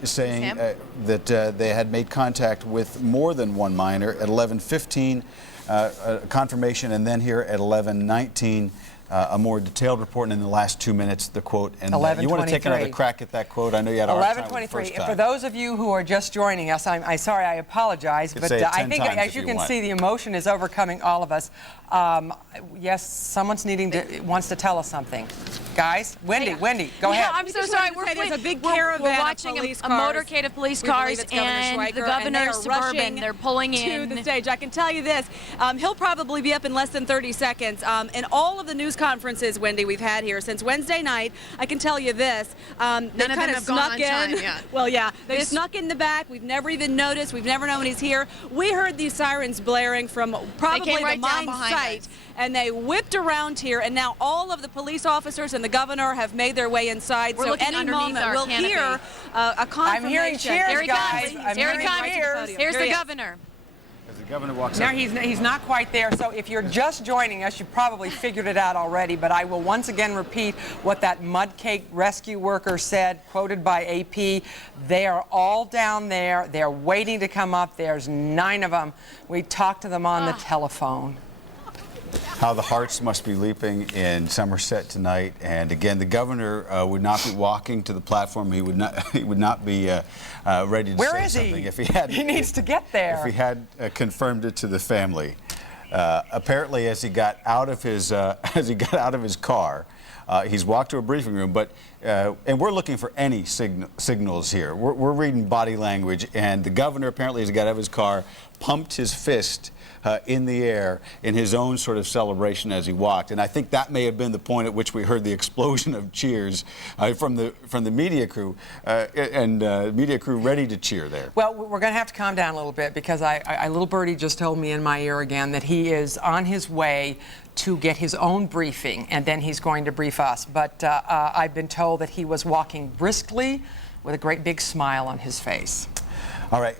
saying that they had made contact with more than one miner. At 11:15, confirmation, and then here at 11:19, a more detailed report, and in the last 2 minutes, the quote. And you want to take another crack at that quote? I know you had a hard time with the first time. For those of you who are just joining us, I'm sorry, I apologize, but I think, as you can see, the emotion is overcoming all of us. Yes, someone's wants to tell us something. Guys, Wendy, go ahead. I'm so sorry. There's a big caravan we're watching of police a cars. motorcade of police cars and the governor's Suburban. They're pulling in to the stage. I can tell you this, he'll probably be up in less than 30 seconds. In all of the news conferences, Wendy, we've had here since Wednesday night, I can tell you this, they kind of snuck in. Well, yeah, they snuck in the back. We've never even noticed. We've never known he's here. We heard these sirens blaring from probably the mine site. And they whipped around here, and now all of the police officers and the governor have made their way inside. We're looking any moment we'll hear a confirmation. I'm hearing cheers, guys. Here's the governor. As the governor walks now, up. he's not quite there, so if you're just joining us, you probably figured it out already, but I will once again repeat what that mudcake rescue worker said, quoted by AP. They are all down there. They're waiting to come up. There's 9 of them. We talked to them on the telephone. How the hearts must be leaping in Somerset tonight, and again, the governor would not be walking to the platform. He would not be ready to say something if he had. He needs to get there. If he had confirmed it to the family. Apparently, as he got out of his car, he's walked to a briefing room, but and we're looking for any signals here. We're reading body language, and the governor apparently, as he got out of his car, pumped his fist in the air in his own sort of celebration as he walked. And I think that may have been the point at which we heard the explosion of cheers from the media crew and media crew ready to cheer there. Well, we're going to have to calm down a little bit because little birdie just told me in my ear again that he is on his way to get his own briefing, and then he's going to brief us. But I've been told that he was walking briskly with a great big smile on his face. All right.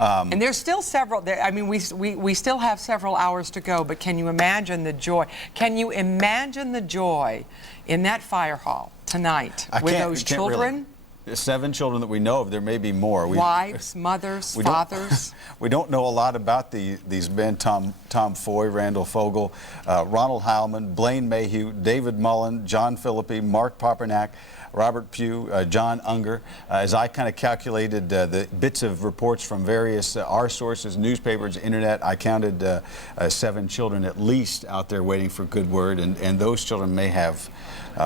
And there's still several. I mean, we still have several hours to go. But can you imagine the joy? Can you imagine the joy in that fire hall tonight with those children? Really. 7 children that we know of. There may be more. Wives, mothers, fathers. We don't know a lot about these men: Tom Foy, Randall Fogel, Ronald Heilman, Blaine Mayhew, David Mullen, John Philippi, Mark Papernak, Robert Pugh, John Unger. As I kind of calculated the bits of reports from various our sources, newspapers, internet, I counted 7 children at least out there waiting for good word, and those children may have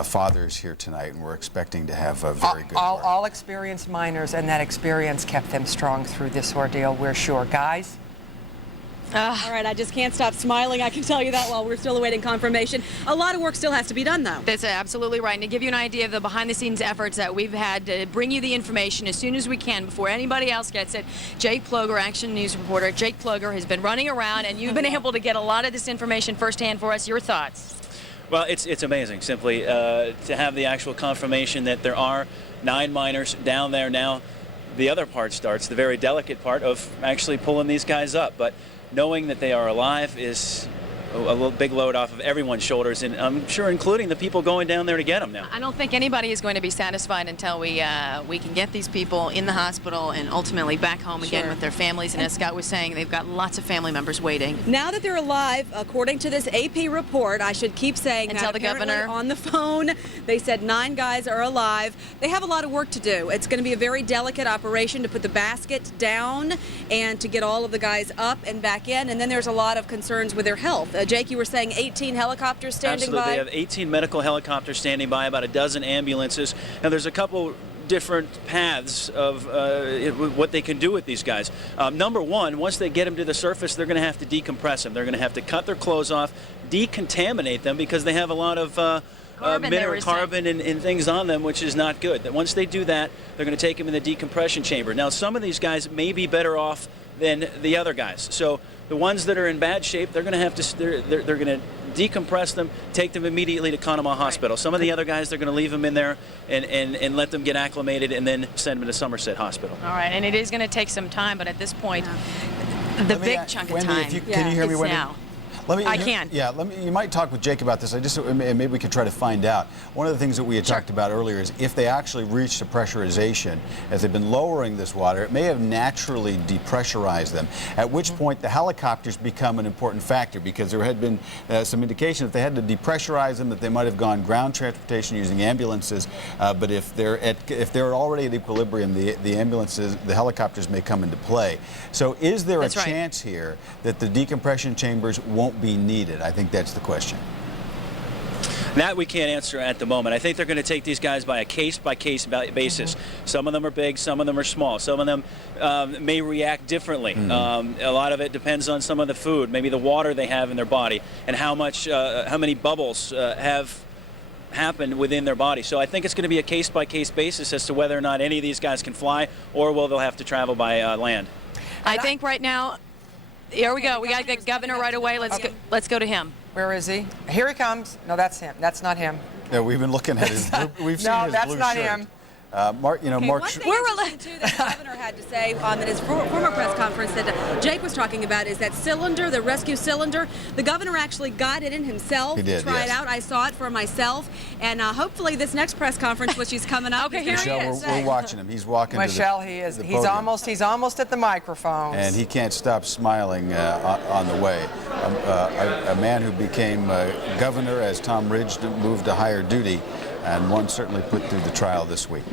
fathers here tonight, and we're expecting to have a very good word. All experienced miners, and that experience kept them strong through this ordeal, we're sure. Guys? All right, I just can't stop smiling. I can tell you that while we're still awaiting confirmation. A lot of work still has to be done, though. That's absolutely right. And to give you an idea of the behind-the-scenes efforts that we've had to bring you the information as soon as we can before anybody else gets it, Jake Ploger, Action News reporter, Jake Ploger has been running around, and you've been able to get a lot of this information firsthand for us. Your thoughts? Well, it's amazing, simply, to have the actual confirmation that there are 9 miners down there now. The other part starts, the very delicate part of actually pulling these guys up. But knowing that they are alive is a little big load off of everyone's shoulders, and I'm sure including the people going down there to get them now. I don't think anybody is going to be satisfied until we can get these people in the hospital and ultimately back home again with their families. And as Scott was saying, they've got lots of family members waiting. Now that they're alive, according to this AP report, I should keep saying and that tell the apparently governor on the phone, they said 9 guys are alive. They have a lot of work to do. It's going to be a very delicate operation to put the basket down and to get all of the guys up and back in. And then there's a lot of concerns with their health. Jake, you were saying 18 helicopters standing Absolutely. by? They have 18 medical helicopters standing by, about a dozen ambulances. Now, there's a couple different paths of what they can do with these guys. Number one, once they get them to the surface, they're going to have to decompress them. They're going to have to cut their clothes off, decontaminate them, because they have a lot of mineral carbon and things on them, which is not good. Once they do that, they're going to take them in the decompression chamber. Now, some of these guys may be better off than the other guys. So the ones that are in bad shape, they're going to have to they're going to decompress them, take them immediately to Conemaugh Hospital. Some of the other guys, they're going to leave them in there and let them get acclimated and then send them to Somerset Hospital. All right, and it is going to take some time, but at this point, the big chunk of time can you hear me, is Wendy? now. I can. Yeah, you might talk with Jake about this. Maybe we could try to find out. One of the things that we had talked about earlier is if they actually reached a pressurization, as they've been lowering this water, it may have naturally depressurized them, at which point the helicopters become an important factor, because there had been some indication that they had to depressurize them, that they might have gone ground transportation using ambulances, but if they're already at equilibrium, the ambulances, the helicopters may come into play. So is there a chance here that the decompression chambers won't be needed? I think that's the question. That we can't answer at the moment. I think they're going to take these guys by a case-by-case basis. Some of them are big, some of them are small. Some of them may react differently. A lot of it depends on some of the food, maybe the water they have in their body, and how many bubbles have happened within their body. So I think it's going to be a case-by-case basis as to whether or not any of these guys can fly, or will they'll have to travel by land. I think right now, here we go. We got the governor right away. Let's go to him. Where is he? Here he comes. No, that's him. That's not him. Yeah, we've been looking at his. We've seen his that's blue not shirt. him. Mark, Mark. One thing too that the governor had to say on his former press conference that Jake was talking about is that cylinder, the rescue cylinder. The governor actually got it in himself. He did, try it out. I saw it for myself, and hopefully this next press conference, which he's coming up. Okay, here Michelle, he is. we're watching him. He's walking. Michelle, to the, he is. the He's podium. almost at the microphone. And he can't stop smiling on the way. A man who became governor as Tom Ridge moved to higher duty, and one certainly put through the trial this week.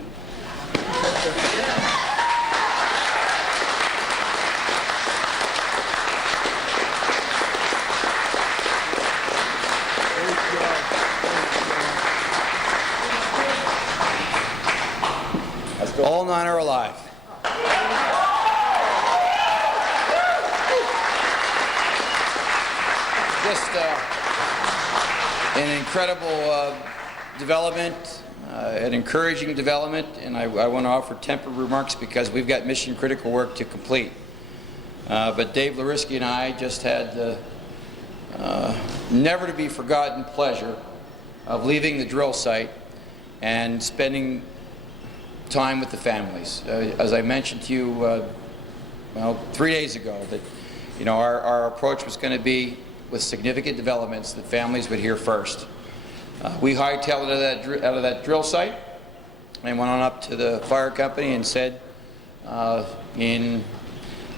All 9 are alive. Just an incredible development, an encouraging development, and I want to offer tempered remarks because we've got mission critical work to complete. But Dave Larisky and I just had the never to be forgotten pleasure of leaving the drill site and spending time with the families. As I mentioned to you, 3 days ago, that our approach was going to be with significant developments that families would hear first. We hightailed it out of that drill site and went on up to the fire company and said, in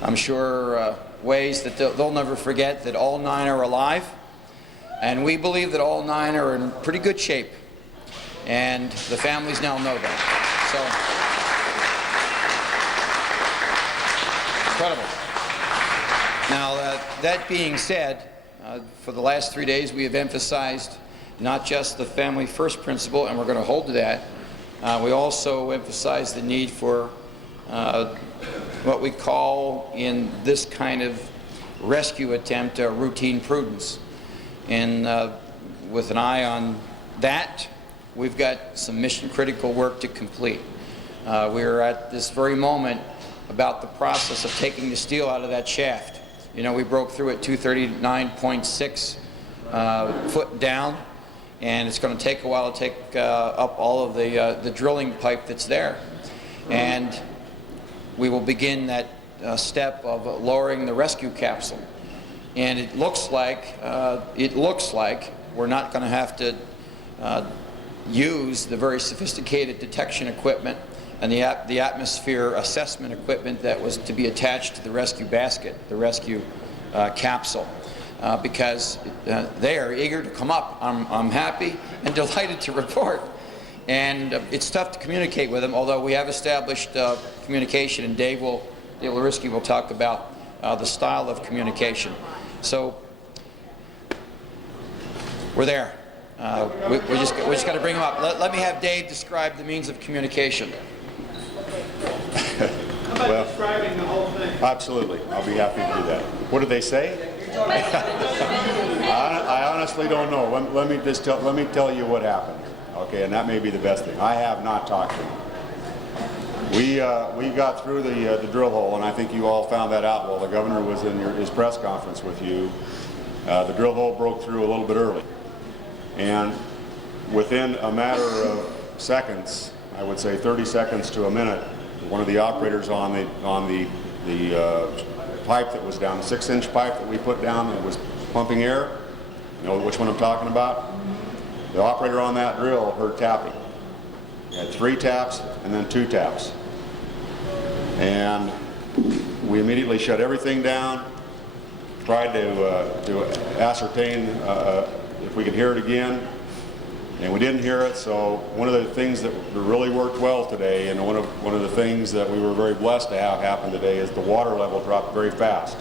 I'm sure ways that they'll never forget, that all 9 are alive, and we believe that all 9 are in pretty good shape, and the families now know that. So, incredible. Now, that being said, for the last 3 days we have emphasized not just the family first principle, and we're going to hold to that. We also emphasize the need for what we call in this kind of rescue attempt routine prudence. And with an eye on that, we've got some mission critical work to complete. We're at this very moment about the process of taking the steel out of that shaft. We broke through at 239.6 foot down, and it's going to take a while to take up all of the drilling pipe that's there. And we will begin that step of lowering the rescue capsule. And it looks like we're not going to have to use the very sophisticated detection equipment and the atmosphere assessment equipment that was to be attached to the rescue basket, the rescue capsule, because they are eager to come up. I'm happy and delighted to report. And it's tough to communicate with them, although we have established communication, and Dave Larisky will talk about the style of communication. So we're there. We just got to bring them up. Let me have Dave describe the means of communication. How about describing the whole thing? Absolutely. I'll be happy to do that. What did they say? I honestly don't know. Let me tell you what happened. Okay, and that may be the best thing. I have not talked to them. We got through the drill hole, and I think you all found that out while the governor was in his press conference with you. The drill hole broke through a little bit early, and within a matter of seconds, I would say 30 seconds to a minute, one of the operators on the pipe that was down, the 6-inch pipe that we put down that was pumping air, you know which one I'm talking about? The operator on that drill heard tapping. He had 3 taps and then 2 taps. And we immediately shut everything down, tried to ascertain if we could hear it again, and we didn't hear it. So one of the things that really worked well today, and one of the things that we were very blessed to have happen today, is the water level dropped very fast.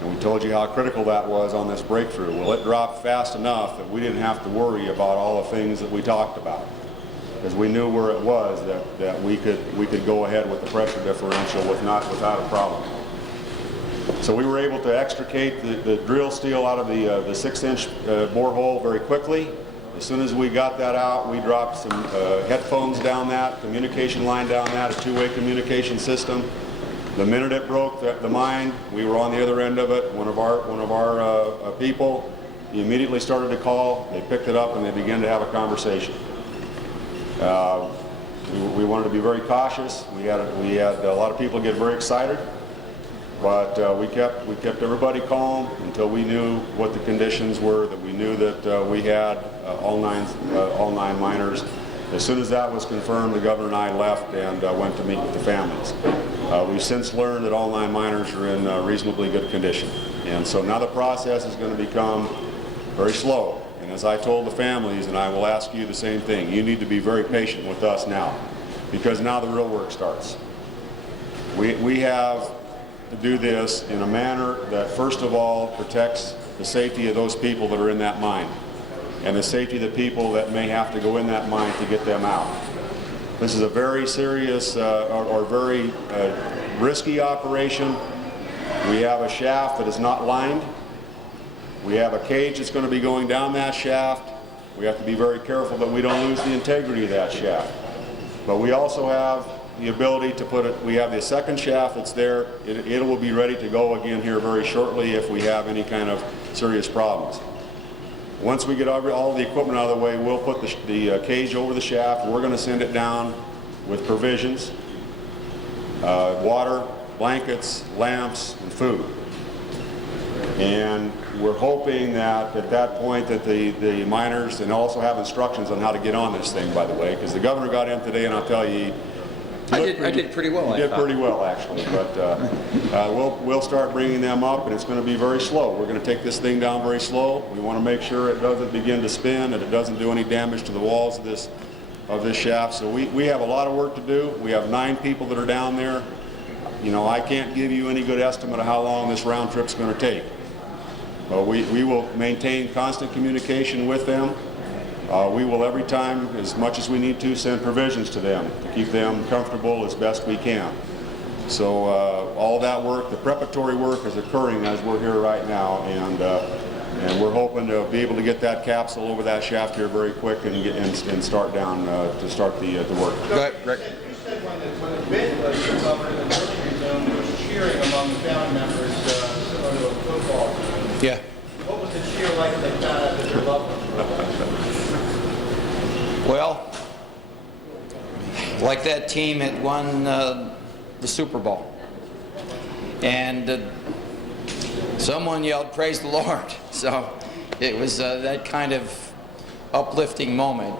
And we told you how critical that was on this breakthrough. Well, it dropped fast enough that we didn't have to worry about all the things that we talked about, because we knew where it was that we could go ahead with the pressure differential without a problem. So we were able to extricate the drill steel out of the 6-inch borehole very quickly. As soon as we got that out, we dropped some headphones down that, communication line down that, a 2-way communication system. The minute it broke the mine, we were on the other end of it. One of our people, he immediately started to call. They picked it up and they began to have a conversation. We wanted to be very cautious. We had a lot of people get very excited, but we kept everybody calm until we knew what the conditions were. That we knew that we had all nine miners. As soon as that was confirmed, the governor and I left and went to meet with the families. We've since learned that all 9 miners are in reasonably good condition. And so now the process is going to become very slow. And as I told the families, and I will ask you the same thing, you need to be very patient with us now, because now the real work starts. We have to do this in a manner that first of all protects the safety of those people that are in that mine, and the safety of the people that may have to go in that mine to get them out. This is a very serious or very risky operation. We have a shaft that is not lined. We have a cage that's going to be going down that shaft. We have to be very careful that we don't lose the integrity of that shaft. But we also have the ability to put it, we have the second shaft that's there. It will be ready to go again here very shortly if we have any kind of serious problems. Once we get all the equipment out of the way, we'll put the cage over the shaft. We're going to send it down with provisions, water, blankets, lamps, and food. And we're hoping that at that point that the miners, and also have instructions on how to get on this thing, by the way, because the governor got in today, and I'll tell you, I did pretty well. You did pretty well, actually, but we'll start bringing them up, and it's going to be very slow. We're going to take this thing down very slow. We want to make sure it doesn't begin to spin, and it doesn't do any damage to the walls of this shaft. So we have a lot of work to do. We have 9 people that are down there. You know, I can't give you any good estimate of how long this round trip's going to take. But we will maintain constant communication with them. We will every time, as much as we need to, send provisions to them to keep them comfortable as best we can. So all that work, the preparatory work, is occurring as we're here right now, and we're hoping to be able to get that capsule over that shaft here very quick and start down to start the work. Go ahead, Rick. You said when the bid was over in the military zone, there was cheering among the family members similar to a football. Yeah. What was the cheer like when they found out that their loved ones were alive? like that team had won the Super Bowl. And someone yelled, "Praise the Lord." So it was that kind of uplifting moment.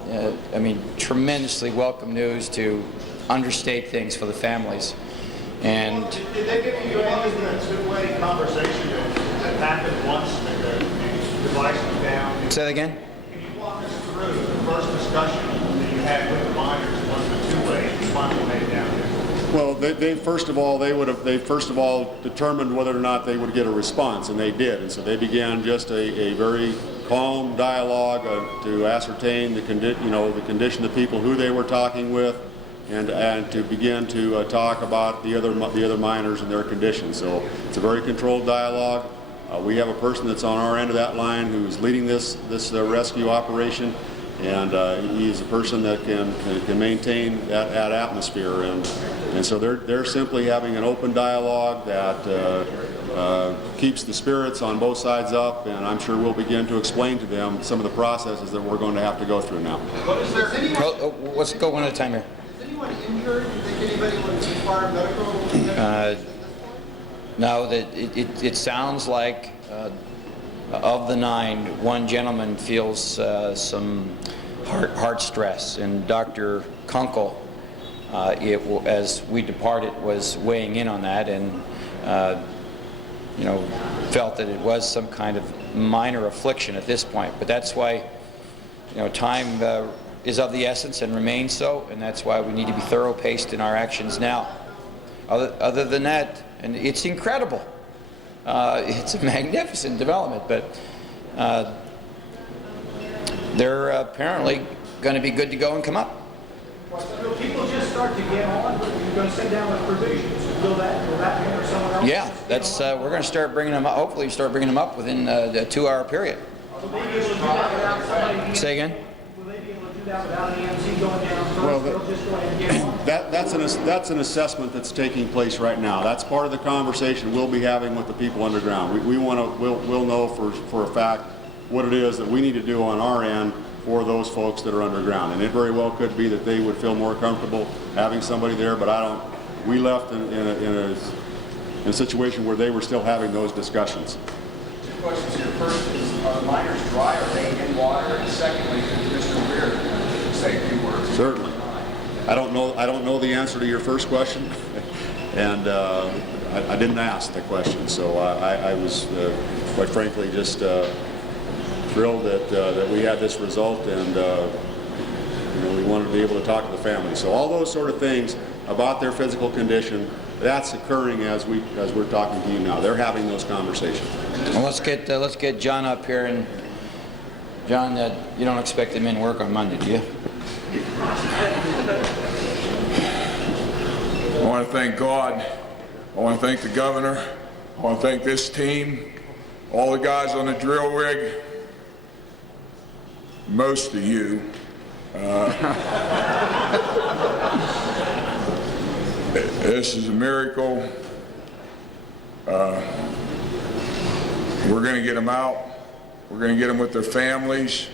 I mean, tremendously welcome news to understate things for the families. And did they give you any of the two-way conversation that happened once that the device was down? Say that again? Can you walk us through the first discussion that you had with the miners once the two-way finally made down there? Well, they first of all determined whether or not they would get a response, and they did. And so they began just a very calm dialogue to ascertain the condition of people, who they were talking with, and to begin to talk about the other miners and their condition. So it's a very controlled dialogue. We have a person that's on our end of that line who's leading this rescue operation, and he's a person that can maintain that atmosphere, and so they're simply having an open dialogue that keeps the spirits on both sides up, and I'm sure we'll begin to explain to them some of the processes that we're going to have to go through now. Let's go one at a time here. Is anyone injured? Do you think anybody would require medical? No, it sounds like of the 9, one gentleman feels some heart stress, and Dr. Kunkel, as we departed, was weighing in on that, and felt that it was some kind of minor affliction at this point. But that's why, time is of the essence and remains so, and that's why we need to be thorough-paced in our actions now. Other than that, and it's incredible. It's a magnificent development, but they're apparently going to be good to go and come up. Will people just start to get on? You're going to sit down with provisions. Will that or someone else? Yeah, that's we're going to start bringing them up. Hopefully, start bringing them up within a 2-hour period. Will they be able to do that without somebody? Say again? Will they be able to do that without an EMC going down first? Well, They'll just go ahead and get on? That's an assessment that's taking place right now. That's part of the conversation we'll be having with the people underground. We'll know for a fact what it is that we need to do on our end for those folks that are underground. And it very well could be that they would feel more comfortable having somebody there, but we left in a situation where they were still having those discussions. 2 questions here. First is, are the miners dry? Are they in water? And secondly, could Mr. Weir say a few words? Certainly. I don't know the answer to your first question, and I didn't ask the question, so I was quite frankly just thrilled that we had this result, and we wanted to be able to talk to the family. So all those sort of things about their physical condition, that's occurring as we're talking to you now. They're having those conversations. Well, let's get John up here. And John, you don't expect him in work on Monday, do you? I want to thank God. I want to thank the governor. I want to thank this team, all the guys on the drill rig, most of you. This is a miracle. We're going to get them out. We're going to get them with their families.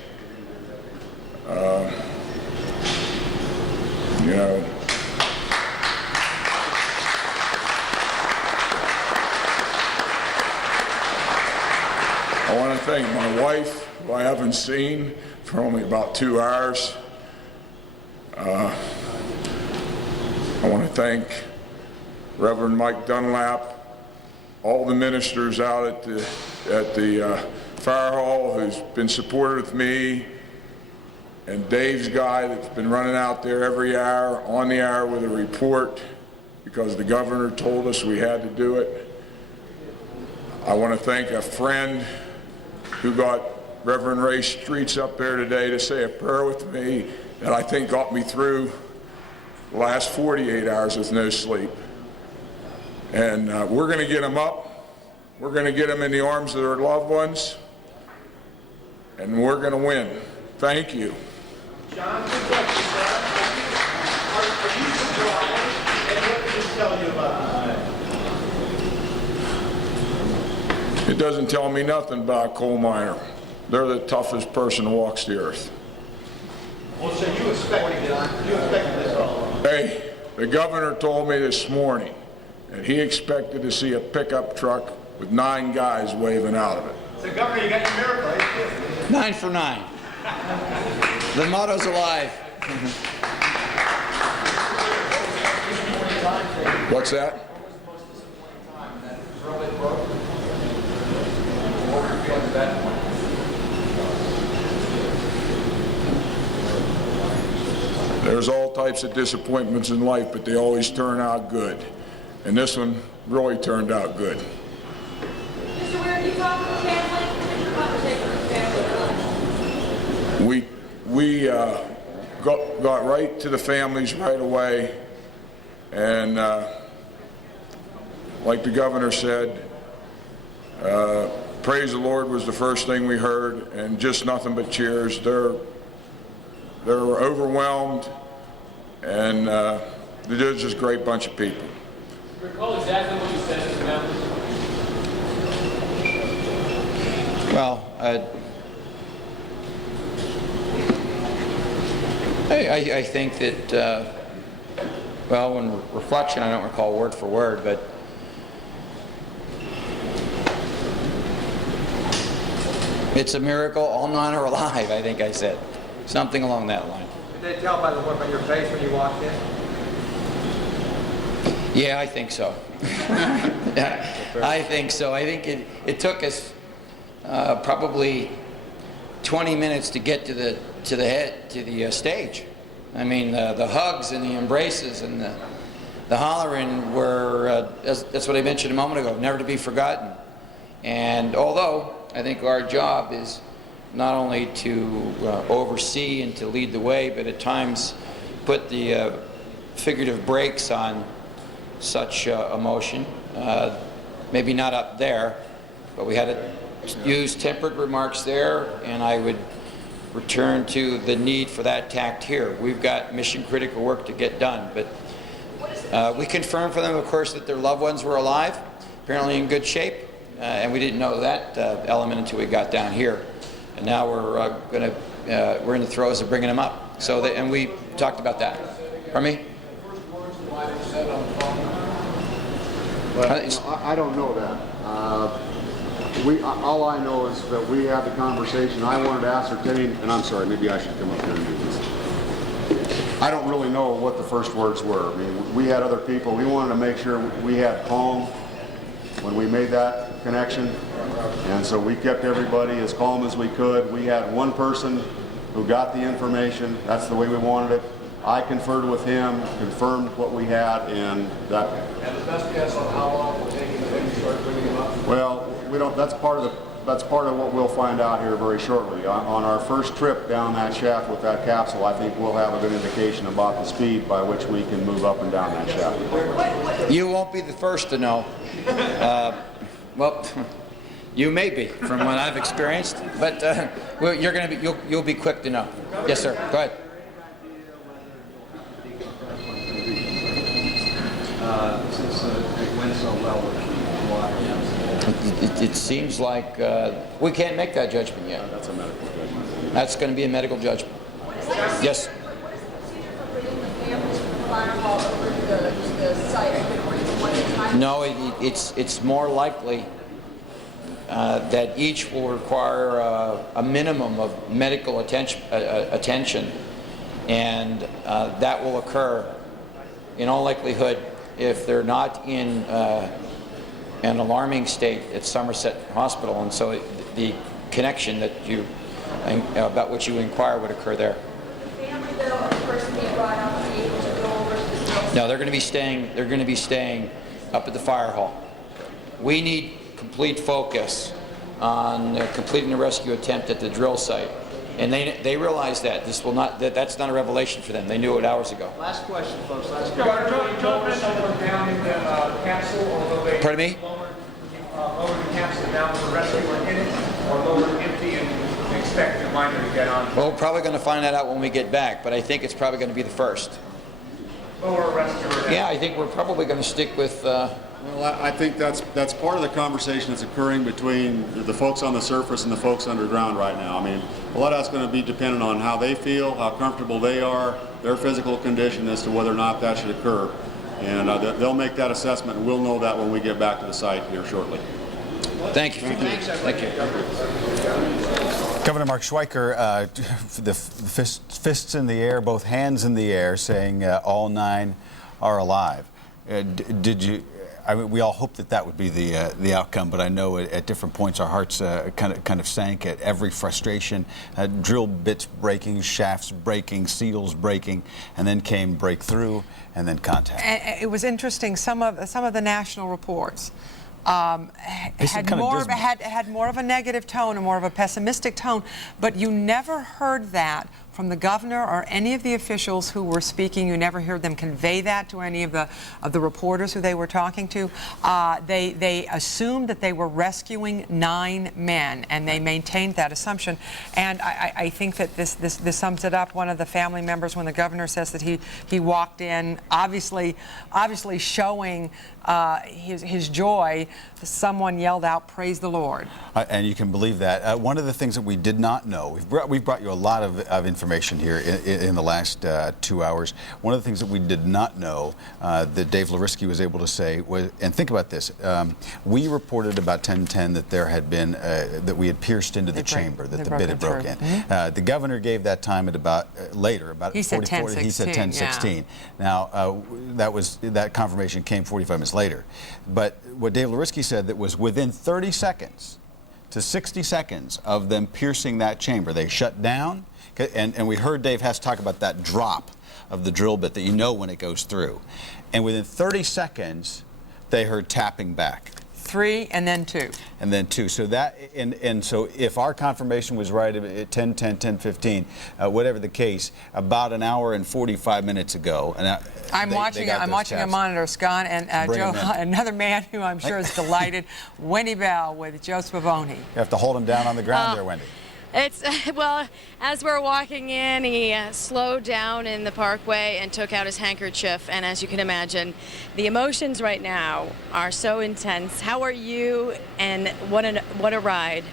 I want to thank my wife, who I haven't seen for only about 2 hours. I want to thank Reverend Mike Dunlap, all the ministers out at the fire hall who's been supportive of me, and Dave's guy that's been running out there every hour, on the hour with a report, because the governor told us we had to do it. I want to thank a friend who got Reverend Ray Streets up there today to say a prayer with me that I think got me through the last 48 hours with no sleep. And we're going to get them up. We're going to get them in the arms of their loved ones. And we're going to win. Thank you. John, good question, John. Are you surprised? And what did this tell you about It doesn't tell me nothing about a coal miner. They're the toughest person who walks the earth. Well, so you expected this all along? Hey, the governor told me this morning that he expected to see a pickup truck with 9 guys waving out of it. So, Governor, you got your miracle, right? 9 for 9. The motto's alive. What's that? There's all types of disappointments in life, but they always turn out good. And this one really turned out good. Mr. Weir, you talk to the family? What's your conversation with the family? We got right to the families right away, and like the governor said, praise the Lord was the first thing we heard, and just nothing but cheers. They're overwhelmed, and they're just a great bunch of people. Recall exactly what you said to them. Well, I think that, well, on reflection, I don't recall word for word, but it's a miracle all 9 are alive, I think I said. Something along that line. Did they tell by the look on your face when you walked in? Yeah, I think so. I think so. I think it took us probably 20 minutes to get to the stage. I mean, the hugs and the embraces and the hollering were, that's what I mentioned a moment ago, never to be forgotten. And although I think our job is not only to oversee and to lead the way, but at times put the figurative brakes on such emotion. Maybe not up there, but we had to use tempered remarks there, and I would return to the need for that tact here. We've got mission critical work to get done, but we confirmed for them, of course, that their loved ones were alive, apparently in good shape, and we didn't know that element until we got down here. And now we're we're in the throes of bringing them up. So and we talked about that. Pardon me? I don't know that. All I know is that we had the conversation. I wanted to ascertain, and I'm sorry, maybe I should come up here and do this. I don't really know what the first words were. I mean, we had other people. We wanted to make sure we had calm when we made that connection, and so we kept everybody as calm as we could. We had one person who got the information. That's the way we wanted it. I conferred with him, confirmed what we had, and that. And the best guess on how long it will take you to start bringing them up? Well, we don't. That's part of what we'll find out here very shortly. On our first trip down that shaft with that capsule, I think we'll have a good indication about the speed by which we can move up and down that shaft. You won't be the first to know. Well, you may be, from what I've experienced, but you're going to be. You'll be quick to know. Yes, sir. Go ahead. Since it went so well with water. It seems like we can't make that judgment yet. That's a medical judgment. That's going to be a medical judgment. Yes. What is the procedure for bringing the families from the fire hall over to the site? Are you going to bring them one at a time? No, it's more likely that each will require a minimum of medical attention, and that will occur in all likelihood if they're not in an alarming state at Somerset Hospital, and so the connection that about which you inquire would occur there. The family, though, of the person being brought out, be able to go over to the cell? No, they're going to be staying. They're going to be staying up at the fire hall. We need complete focus on completing the rescue attempt at the drill site, and they realize that this will not. That's not a revelation for them. They knew it hours ago. Last question, folks. Last question. Lower someone down in the capsule, or will they? Pardon me? Lower the capsule down with the rescuer in it, or lower it empty and expect the miner to get on? Well, we're probably going to find that out when we get back, but I think it's probably going to be the first. Lower rescuer down. Yeah, I think we're probably going to stick with Well, I think that's part of the conversation that's occurring between the folks on the surface and the folks underground right now. I mean, a lot of that's going to be dependent on how they feel, how comfortable they are, their physical condition as to whether or not that should occur. And they'll make that assessment, and we'll know that when we get back to the site here shortly. Thank you. Thank you. Governor Mark Schweiker, the fists in the air, both hands in the air, saying all 9 are alive. Did you? I mean, we all hope that would be the outcome, but I know at different points our hearts kind of sank at every frustration. Drill bits breaking, shafts breaking, seals breaking, and then came breakthrough, and then contact. And it was interesting. Some of the national reports had more of a negative tone and more of a pessimistic tone, but you never heard that from the governor or any of the officials who were speaking. You never heard them convey that to any of the reporters who they were talking to. They assumed that they were rescuing 9 men, and they maintained that assumption. And I think that this sums it up. One of the family members, when the governor says that he walked in, obviously showing his joy, someone yelled out, "Praise the Lord." And you can believe that. One of the things that we did not know, we've brought you a lot of information here in the last 2 hours. One of the things that we did not know that Dave Larisky was able to say was, and think about this, we reported about 10:10 that there had been, that we had pierced into the chamber, that the bid had broken. The governor gave that time at about later, about he said 10:16. He said 10:16. Yeah. Now, that confirmation came 45 minutes later. But what Dave Larisky said, that was within 30 seconds to 60 seconds of them piercing that chamber, they shut down, and we heard Dave Hess talk about that drop of the drill bit that you know when it goes through. And within 30 seconds, they heard tapping back. 3 and then 2. And then 2. So that, and so if our confirmation was right at 10:10, 10:15, whatever the case, about an hour and 45 minutes ago. And I'm watching a monitor, Scott, and Joe, another man who I'm sure is delighted, Wendy Bell with Joe Spavone. You have to hold him down on the ground there, Wendy. It's, well, as we're walking in, he slowed down in the parkway and took out his handkerchief. And as you can imagine, the emotions right now are so intense. How are you? And what a ride.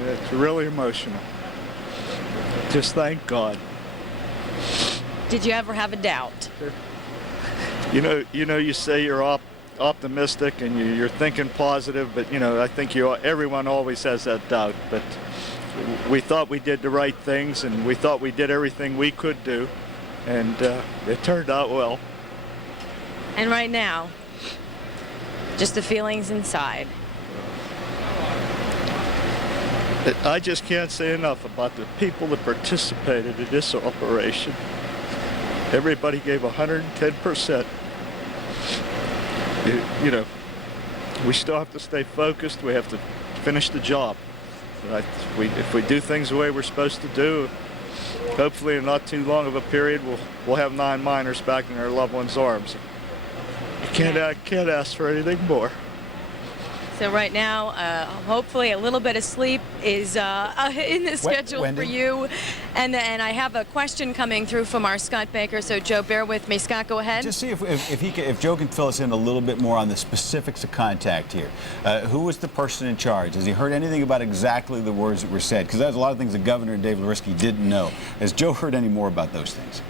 Yeah, it's really emotional. Just thank God. Did you ever have a doubt? You know, you say you're optimistic and you're thinking positive, but I think everyone always has that doubt. But we thought we did the right things, and we thought we did everything we could do, and it turned out well. And right now, just the feelings inside. I just can't say enough about the people that participated in this operation. Everybody gave 110%. We still have to stay focused. We have to finish the job. If we do things the way we're supposed to do, hopefully in not too long of a period, we'll have 9 miners back in their loved ones' arms. You can't ask for anything more. So right now, hopefully a little bit of sleep is in the schedule for you. And I have a question coming through from our Scott Baker. So Joe, bear with me. Scott, go ahead. Just see if Joe can fill us in a little bit more on the specifics of contact here. Who was the person in charge? Has he heard anything about exactly the words that were said? Because there's a lot of things the governor and Dave Larisky didn't know. Has Joe heard any more about those things?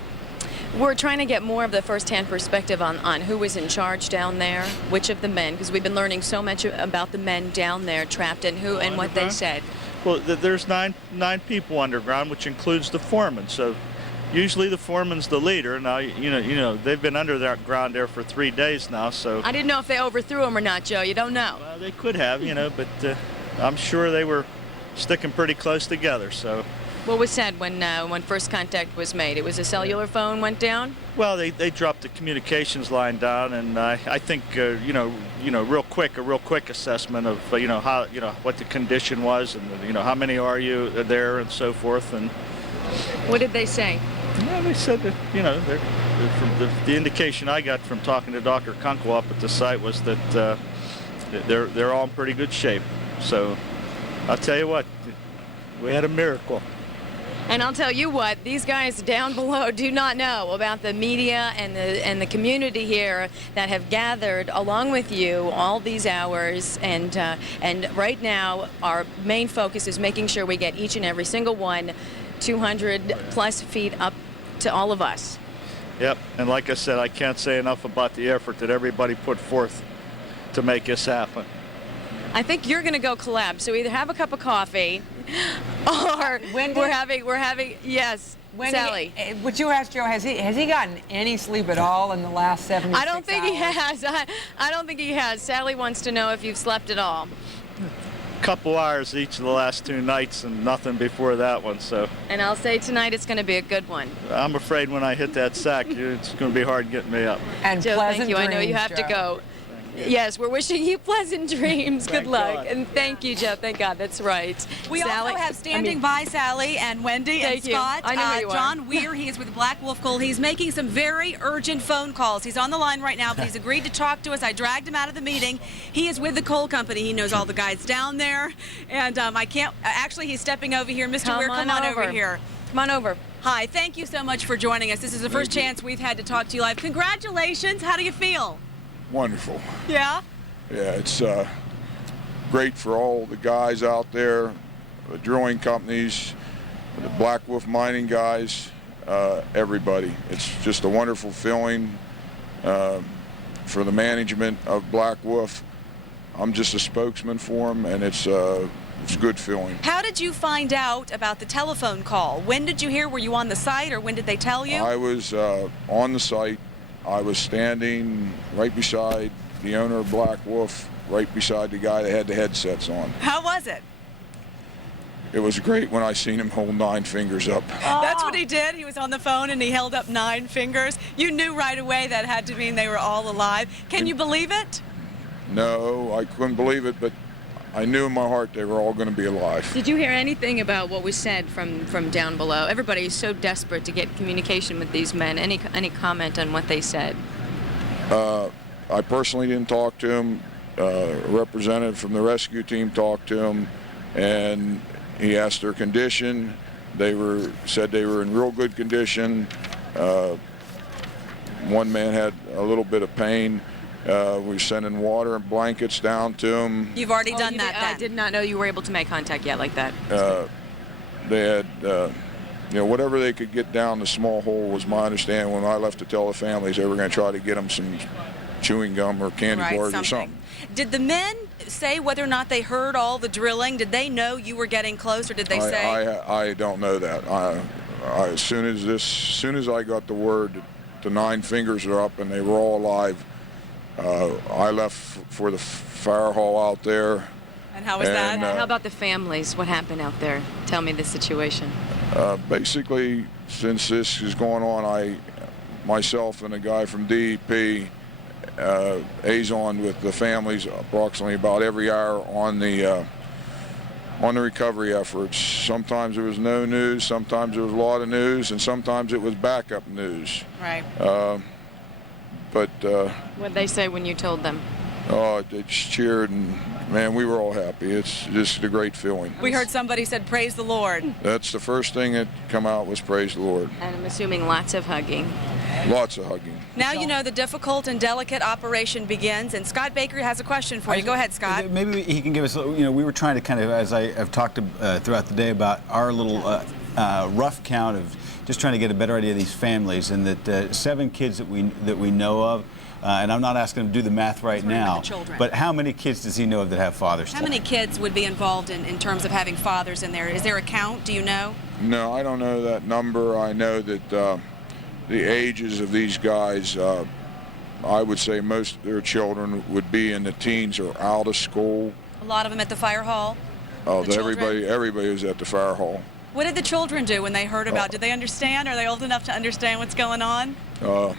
We're trying to get more of the first-hand perspective on who was in charge down there, which of the men, because we've been learning so much about the men down there trapped and who and what they said. Well, there's nine people underground, which includes the foreman. So usually the foreman's the leader. Now, they've been under that ground there for 3 days now. So I didn't know if they overthrew him or not, Joe. You don't know. Well, they could have, but I'm sure they were sticking pretty close together. So. What was said when first contact was made? It was a cellular phone went down? Well, they dropped the communications line down, and I think a real quick assessment of how what the condition was, and how many are you there, and so forth. And what did they say? Yeah, they said that from the indication I got from talking to Dr. Kunkel up at the site was that they're all in pretty good shape. So I'll tell you what, we had a miracle. And I'll tell you what, these guys down below do not know about the media and the community here that have gathered along with you all these hours. And right now, our main focus is making sure we get each and every single one 200 plus feet up to all of us. Yep, and like I said, I can't say enough about the effort that everybody put forth to make this happen. I think you're going to go collab. So either have a cup of coffee, or we're having yes. Wendy, Sally. Would you ask Joe, has he gotten any sleep at all in the last 76 hours? I don't think he has. I don't think he has. Sally wants to know if you've slept at all. Couple hours each of the last 2 nights and nothing before that one, so. And I'll say tonight it's going to be a good one. I'm afraid when I hit that sack, it's going to be hard getting me up. And Joe, pleasant thank you. dreams, I know you have to Joe. go. Yes, we're wishing you pleasant dreams. Good luck. God. And thank you, Joe. Thank God. That's right. We Sally, also have standing by Sally and Wendy and Thank you. Scott. I know who you are. John Weir, he is with Black Wolf Coal. He's making some very urgent phone calls. He's on the line right now, but he's agreed to talk to us. I dragged him out of the meeting. He is with the coal company. He knows all the guys down there. And I can't, actually, he's stepping over here. Mr. Weir, come on over here. Come on over. Hi, thank you so much for joining us. This is the first chance we've had to talk to you live. Congratulations. How do you feel? Wonderful. Yeah? Yeah, it's great for all the guys out there, the drilling companies, the Black Wolf mining guys, everybody. It's just a wonderful feeling for the management of Black Wolf. I'm just a spokesman for them, and it's a good feeling. How did you find out about the telephone call? When did you hear? Were you on the site, or when did they tell you? I was on the site. I was standing right beside the owner of Black Wolf, right beside the guy that had the headsets on. How was it? It was great when I seen him hold 9 fingers up. That's what he did. He was on the phone and he held up 9 fingers. You knew right away that had to mean they were all alive. Can you believe it? No, I couldn't believe it, but I knew in my heart they were all going to be alive. Did you hear anything about what was said from down below? Everybody is so desperate to get communication with these men. Any comment on what they said? I personally didn't talk to him. A representative from the rescue team talked to him, and he asked their condition. They said they were in real good condition. One man had a little bit of pain. We're sending water and blankets down to him. You've already done that then. I did not know you were able to make contact yet like that. They had, whatever they could get down the small hole was my understanding. When I left to tell the families, they were going to try to get them some chewing gum or candy bars or something. Did the men say whether or not they heard all the drilling? Did they know you were getting close, or did they say? I don't know that. As soon as I got the word that the 9 fingers are up and they were all alive, I left for the fire hall out there. And how was that? How about the families? What happened out there? Tell me the situation. Basically, since this is going on, myself and a guy from DEP liaison with the families approximately about every hour on the recovery efforts. Sometimes there was no news, sometimes there was a lot of news, and sometimes it was backup news. Right. But what did they say when you told them? Oh, they just cheered, and man, we were all happy. It's just a great feeling. We heard somebody said, "Praise the Lord." That's the first thing that come out was praise the Lord. And I'm assuming lots of hugging. Lots of hugging. Now you know the difficult and delicate operation begins, and Scott Baker has a question for you. Go ahead, Scott. Maybe he can give us, we were trying to kind of, as I've talked throughout the day about our little rough count of just trying to get a better idea of these families, and that 7 kids that we know of, and I'm not asking him to do the math right now, but how many kids does he know of that have fathers? How many kids would be involved in terms of having fathers in there? Is there a count? Do you know? No, I don't know that number. I know that the ages of these guys, I would say most of their children would be in the teens or out of school. A lot of them at the fire hall? Oh, everybody was at the fire hall. What did the children do when they heard about? Did they understand? Are they old enough to understand what's going on? Yeah,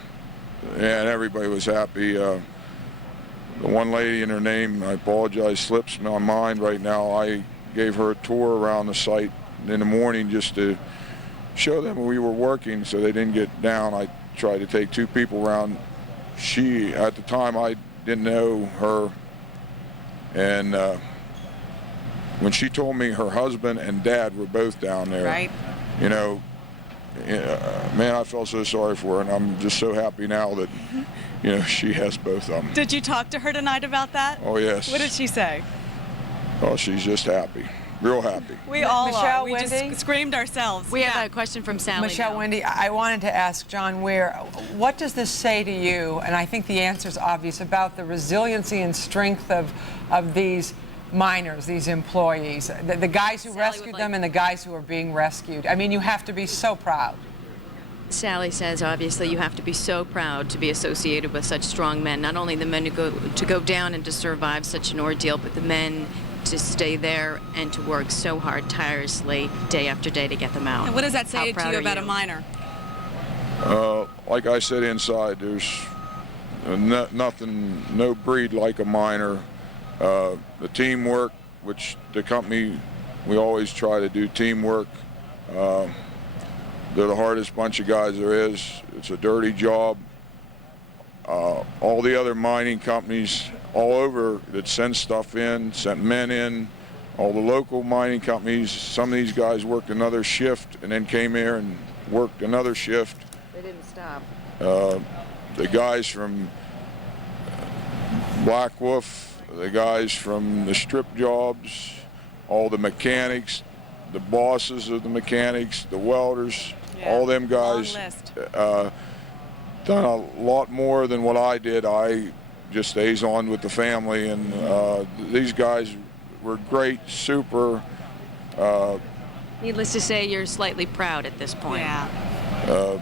and everybody was happy. The one lady, and her name, I apologize, slips my mind right now. I gave her a tour around the site in the morning just to show them we were working so they didn't get down. I tried to take 2 people around. At the time, I didn't know her, and when she told me her husband and dad were both down there, right. you know, man, I felt so sorry for her, and I'm just so happy now that, you know, she has both of them. Did you talk to her tonight about that? Oh, yes. What did she say? Oh, she's just happy, real happy. We all Michelle, are. We Wendy? just screamed ourselves. We have a question from Sally. Michelle, now. Wendy, I wanted to ask John Weir, what does this say to you? And I think the answer is obvious about the resiliency and strength of these miners, these employees, the guys who rescued them and the guys who are being rescued. I mean, you have to be so proud. Sally says, obviously, you have to be so proud to be associated with such strong men. Not only the men to go down and to survive such an ordeal, but the men to stay there and to work so hard, tirelessly, day after day to get them out. And what does that say How to proud you are about a miner? Like I said inside, there's nothing, no breed like a miner. The teamwork, which the company, we always try to do teamwork. They're the hardest bunch of guys there is. It's a dirty job. All the other mining companies all over that send stuff in, sent men in, all the local mining companies, some of these guys worked another shift and then came here and worked another shift. They didn't stop. The guys from Black Wolf, the guys from the strip jobs, all the mechanics, the bosses of the mechanics, the welders, all them guys done a lot more than what I did. I just stays on with the family, and these guys were great, super. Needless to say, you're slightly proud at this point. Yeah.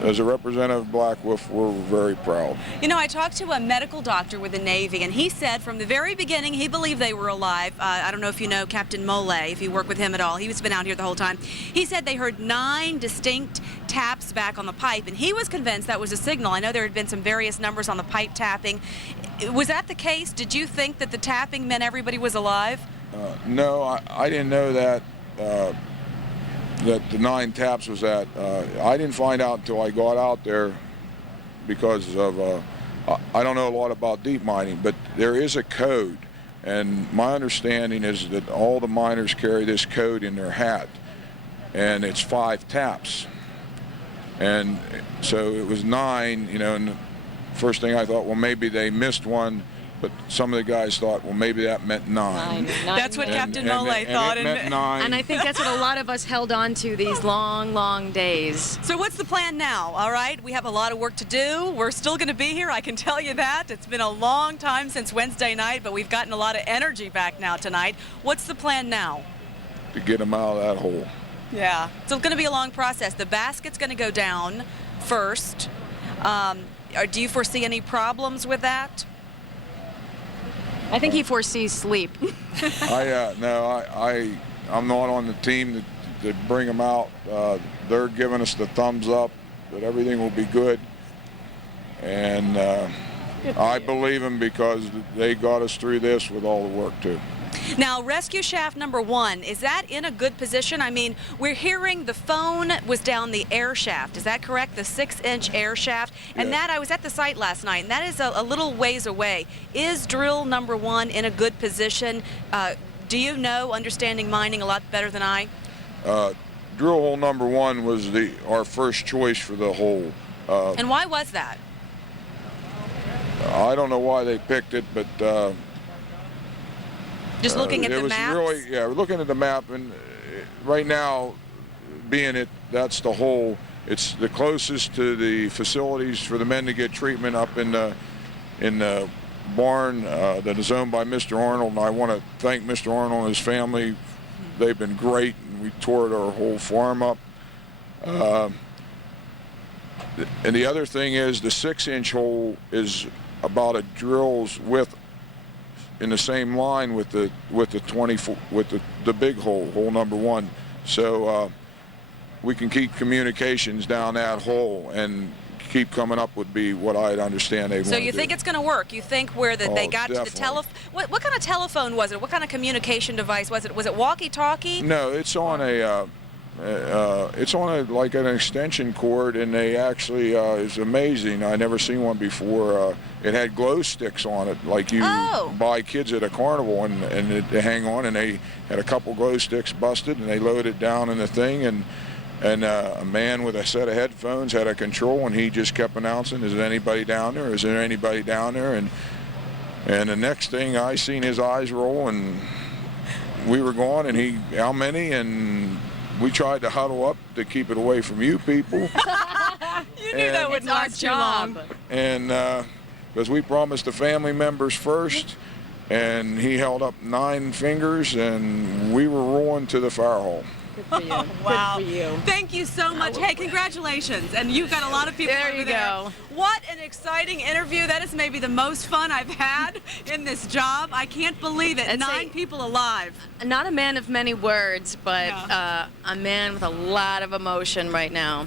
As a representative of Black Wolf, we're very proud. You know, I talked to a medical doctor with the Navy, and he said from the very beginning he believed they were alive. I don't know if you know Captain Mole, if you work with him at all. He's been out here the whole time. He said they heard 9 distinct taps back on the pipe, and he was convinced that was a signal. I know there had been some various numbers on the pipe tapping. Was that the case? Did you think that the tapping meant everybody was alive? No, I didn't know that. That the 9 taps was that. I didn't find out until I got out there because of, I don't know a lot about deep mining, but there is a code. And my understanding is that all the miners carry this code in their hat. And it's 5 taps. And so it was 9, you know, and the first thing I thought, well, maybe they missed one. But some of the guys thought, well, maybe that meant 9. That's what Captain Mole thought. It meant 9. And I think that's what a lot of us held on to these long, long days. So what's the plan now? All right, we have a lot of work to do. We're still going to be here, I can tell you that. It's been a long time since Wednesday night, but we've gotten a lot of energy back now tonight. What's the plan now? To get them out of that hole. Yeah, so it's going to be a long process. The basket's going to go down first. Do you foresee any problems with that? I think he foresees sleep. I'm not on the team to bring them out. They're giving us the thumbs up that everything will be good. And I believe them because they got us through this with all the work too. Now, rescue shaft number 1, is that in a good position? I mean, we're hearing the phone was down the air shaft. Is that correct? The 6-inch air shaft? And Yeah. that, I was at the site last night, and that is a little ways away. Is drill number 1 in a good position? Do you know, understanding mining a lot better than I? Drill hole number 1 was our first choice for the hole. And why was that? I don't know why they picked it, but just looking at the maps? Really, yeah, we're looking at the map, and right now, that's the hole. It's the closest to the facilities for the men to get treatment up in the barn that is owned by Mr. Arnold. And I want to thank Mr. Arnold and his family. They've been great, and we tore our whole farm up. And the other thing is the 6-inch hole is about a drill's width in the same line with the 24 with the big hole number 1. So we can keep communications down that hole and keep coming up would be what I'd understand they want to do. So you think it's going to work? You think where they got definitely. to the telephone? What kind of telephone was it? What kind of communication device was it? Was it walkie-talkie? No, it's on a It's on like an extension cord, and they actually is amazing. I never seen one before. It had glow sticks on it, like you buy kids at a carnival, and they hang on, and they had a couple glow sticks busted, and they load it down in the thing, and a man with a set of headphones had a control, and he just kept announcing, "Is there anybody down there? Is there anybody down there?" And the next thing I seen his eyes roll, and we were gone, and he, "How many?" And we tried to huddle up to keep it away from you people. You knew that would last too long. And because we promised the family members first, and he held up 9 fingers, and we were rolling to the fire hall. Good for you. Wow. Good for you. Thank you so much. Hey, congratulations. And you've got a lot of people over there. There you go. What an exciting interview. That is maybe the most fun I've had in this job. I can't believe it. 9 people alive. Not a man of many words, but a man with a lot of emotion right now.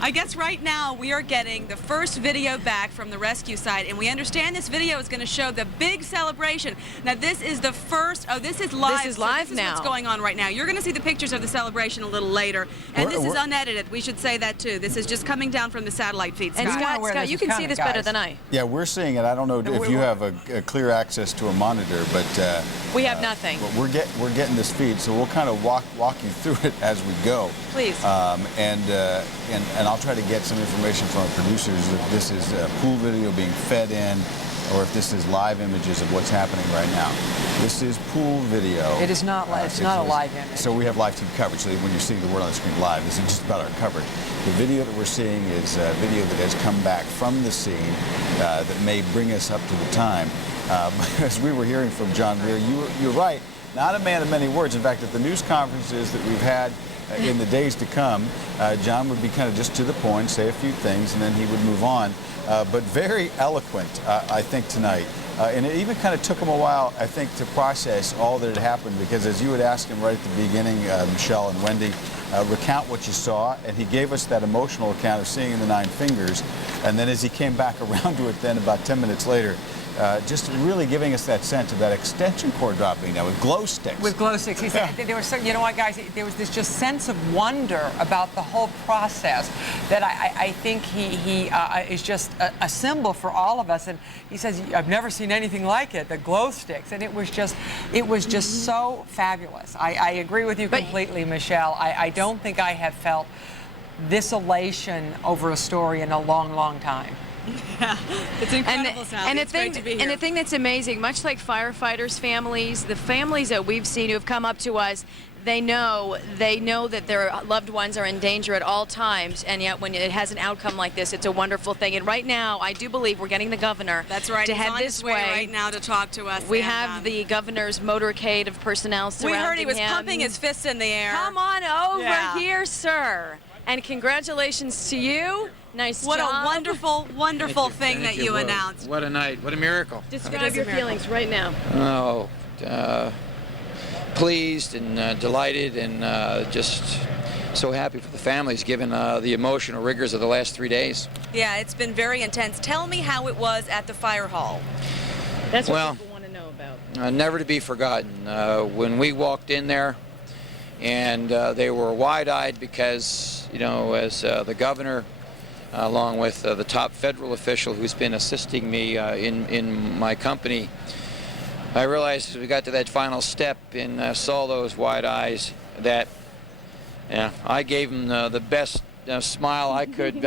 I guess right now we are getting the first video back from the rescue site, and we understand this video is going to show the big celebration. Now this is the first, this is live. This is live this is now. What's going on right now. You're going to see the pictures of the celebration a little later, and this is unedited. We should say that too. This is just coming down from the satellite feed. And Scott, you can see this better than I. Yeah, we're seeing it. I don't know if you have a clear access to a monitor, but we have nothing. But we're getting this feed, so we'll kind of walk you through it as we go. Please. And I'll try to get some information from our producers if this is pool video being fed in, or if this is live images of what's happening right now. This is pool video. It is not. It's not a live image. So we have live TV coverage. So when you're seeing the word on the screen live, this is just about our coverage. The video that we're seeing is video that has come back from the scene that may bring us up to the time. As we were hearing from John Weir, you're right. Not a man of many words. In fact, at the news conferences that we've had in the days to come, John would be kind of just to the point, say a few things, and then he would move on. But very eloquent, I think, tonight. And it even kind of took him a while, I think, to process all that had happened, because as you had asked him right at the beginning, Michelle and Wendy, recount what you saw, and he gave us that emotional account of seeing the 9 fingers. And then as he came back around to it then about 10 minutes later, just really giving us that sense of that extension cord dropping now with glow sticks. With glow sticks. He said there was some, you know what, guys, there was this just sense of wonder about the whole process that I think he is just a symbol for all of us. And he says, "I've never seen anything like it, the glow sticks." And it was just so fabulous. I agree with you completely, Michelle. I don't think I have felt this elation over a story in a long, long time. Yeah, it's incredible, Sally. It's great to be here. And the thing that's amazing, much like firefighters' families, the families that we've seen who have come up to us, they know that their loved ones are in danger at all times, and yet when it has an outcome like this, it's a wonderful thing. And right now, I do believe we're getting the governor. That's right. To He's head on this his way right now to talk to us. We have the governor's motorcade of personnel surrounding him. We heard he was pumping his fists in the air. Come on over here, sir. And congratulations to you. Nice job. What a wonderful, wonderful thing that you announced. What a night. What a miracle. Describe your feelings right now. Oh, pleased and delighted and just so happy for the families given the emotional rigors of the last 3 days. Yeah, it's been very intense. Tell me how it was at the fire hall. That's what people want to know about. Never to be forgotten. When we walked in there, and they were wide-eyed because, you know, as the governor, along with the top federal official who's been assisting me in my company, I realized as we got to that final step and saw those wide eyes that I gave them the best smile I could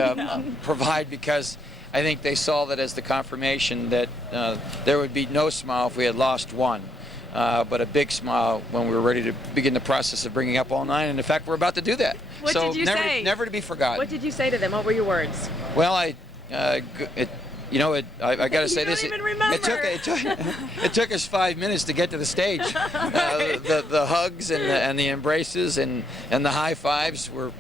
provide, because I think they saw that as the confirmation that there would be no smile if we had lost one. But a big smile when we were ready to begin the process of bringing up all 9, and in fact we're about to do that. What did you say? Never to be forgotten. What did you say to them? What were your words? Well, I got to say this. It took us 5 minutes to get to the stage. The hugs and the embraces and the high fives were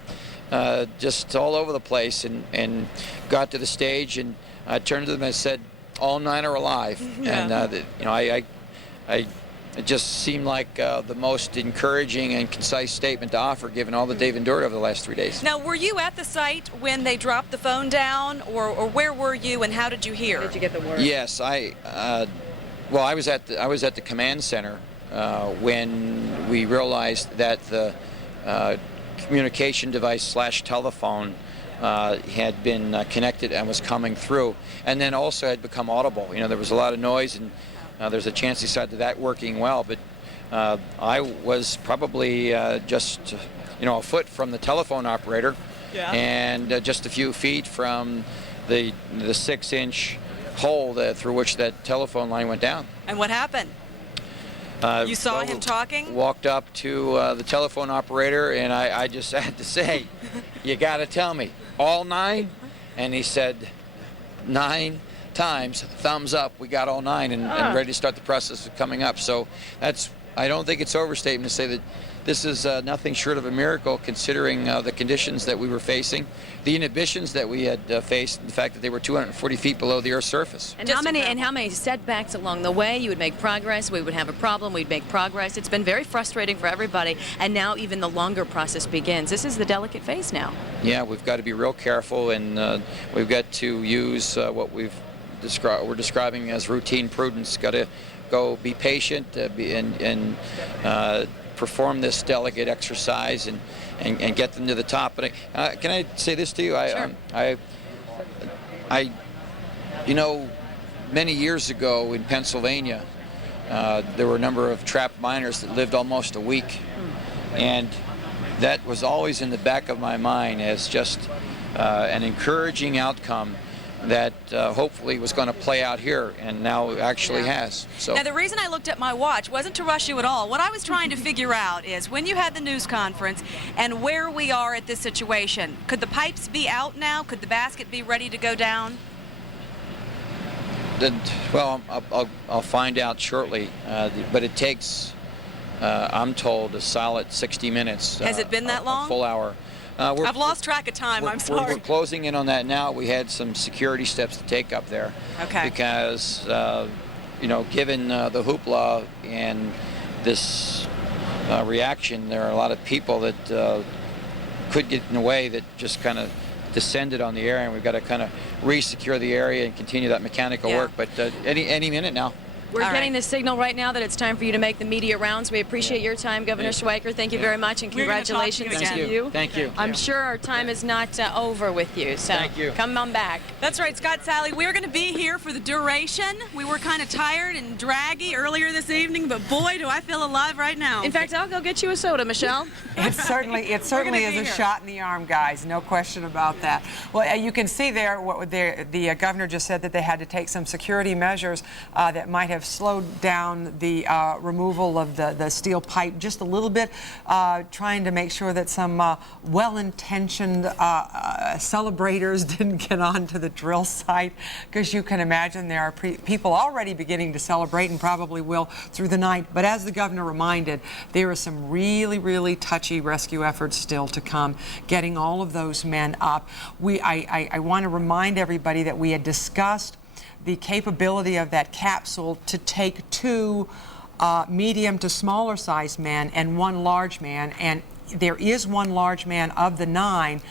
just all over the place, and got to the stage, and I turned to them and said, "All 9 are alive." Yeah. And it just seemed like the most encouraging and concise statement to offer, given all that they've endured over the last 3 days. Now, were you at the site when they dropped the phone down, or where were you, and how did you hear? How did you get the word? Yes, I was at the command center when we realized that the communication device / telephone had been connected and was coming through, and then also had become audible. You know, there was a lot of noise, and there's a chance he started that working well, but I was probably just, you know, a foot from the telephone operator, and just a few feet from the 6-inch hole through which that telephone line went down. And what happened? You saw him talking? Walked up to the telephone operator, and I just had to say, you got to tell me, all 9? And he said, 9 times, thumbs up, we got all 9, and ready to start the process of coming up. So I don't think it's overstatement to say that this is nothing short of a miracle, considering the conditions that we were facing, the inhibitions that we had faced, the fact that they were 240 feet below the Earth's surface. And how many setbacks along the way? You would make progress, we would have a problem, we'd make progress. It's been very frustrating for everybody, and now even the longer process begins. This is the delicate phase now. Yeah, we've got to be real careful, and we've got to use what we're describing as routine prudence. Got to go be patient and perform this delicate exercise and get them to the top. But can I say this to you? Sure. You know, many years ago in Pennsylvania, there were a number of trapped miners that lived almost a week, and that was always in the back of my mind as just an encouraging outcome that hopefully was going to play out here, and now actually has. So now, the reason I looked at my watch wasn't to rush you at all. What I was trying to figure out is when you had the news conference and where we are at this situation. Could the pipes be out now? Could the basket be ready to go down? Well, I'll find out shortly, but it takes, I'm told, a solid 60 minutes. Has it been that long? A full hour. I've lost track of time, I'm sorry. We're closing in on that now. We had some security steps to take up there. Okay. Because, you know, given the hoopla and this reaction, there are a lot of people that could get in the way that just kind of descended on the area, and we've got to kind of re-secure the area and continue that mechanical work. But any minute now. We're getting the signal right now that it's time for you to make the media rounds. We appreciate your time, Governor Schweiker. Thank you very much, and congratulations to you. Thank you. I'm sure our time is not over with you, so Thank you. Come on back. That's right, Scott, Sally. We're going to be here for the duration. We were kind of tired and draggy earlier this evening, but boy, do I feel alive right now. In fact, I'll go get you a soda, Michelle. It certainly is a shot in the arm, guys. No question about that. Well, you can see there what the governor just said, that they had to take some security measures that might have slowed down the removal of the steel pipe just a little bit, trying to make sure that some well-intentioned celebrators didn't get onto the drill site, because you can imagine there are people already beginning to celebrate, and probably will through the night. But as the governor reminded, there are some really, really touchy rescue efforts still to come, getting all of those men up. I want to remind everybody that we had discussed the capability of that capsule to take 2 medium to smaller sized men and 1 large man, and there is 1 large man of the 9,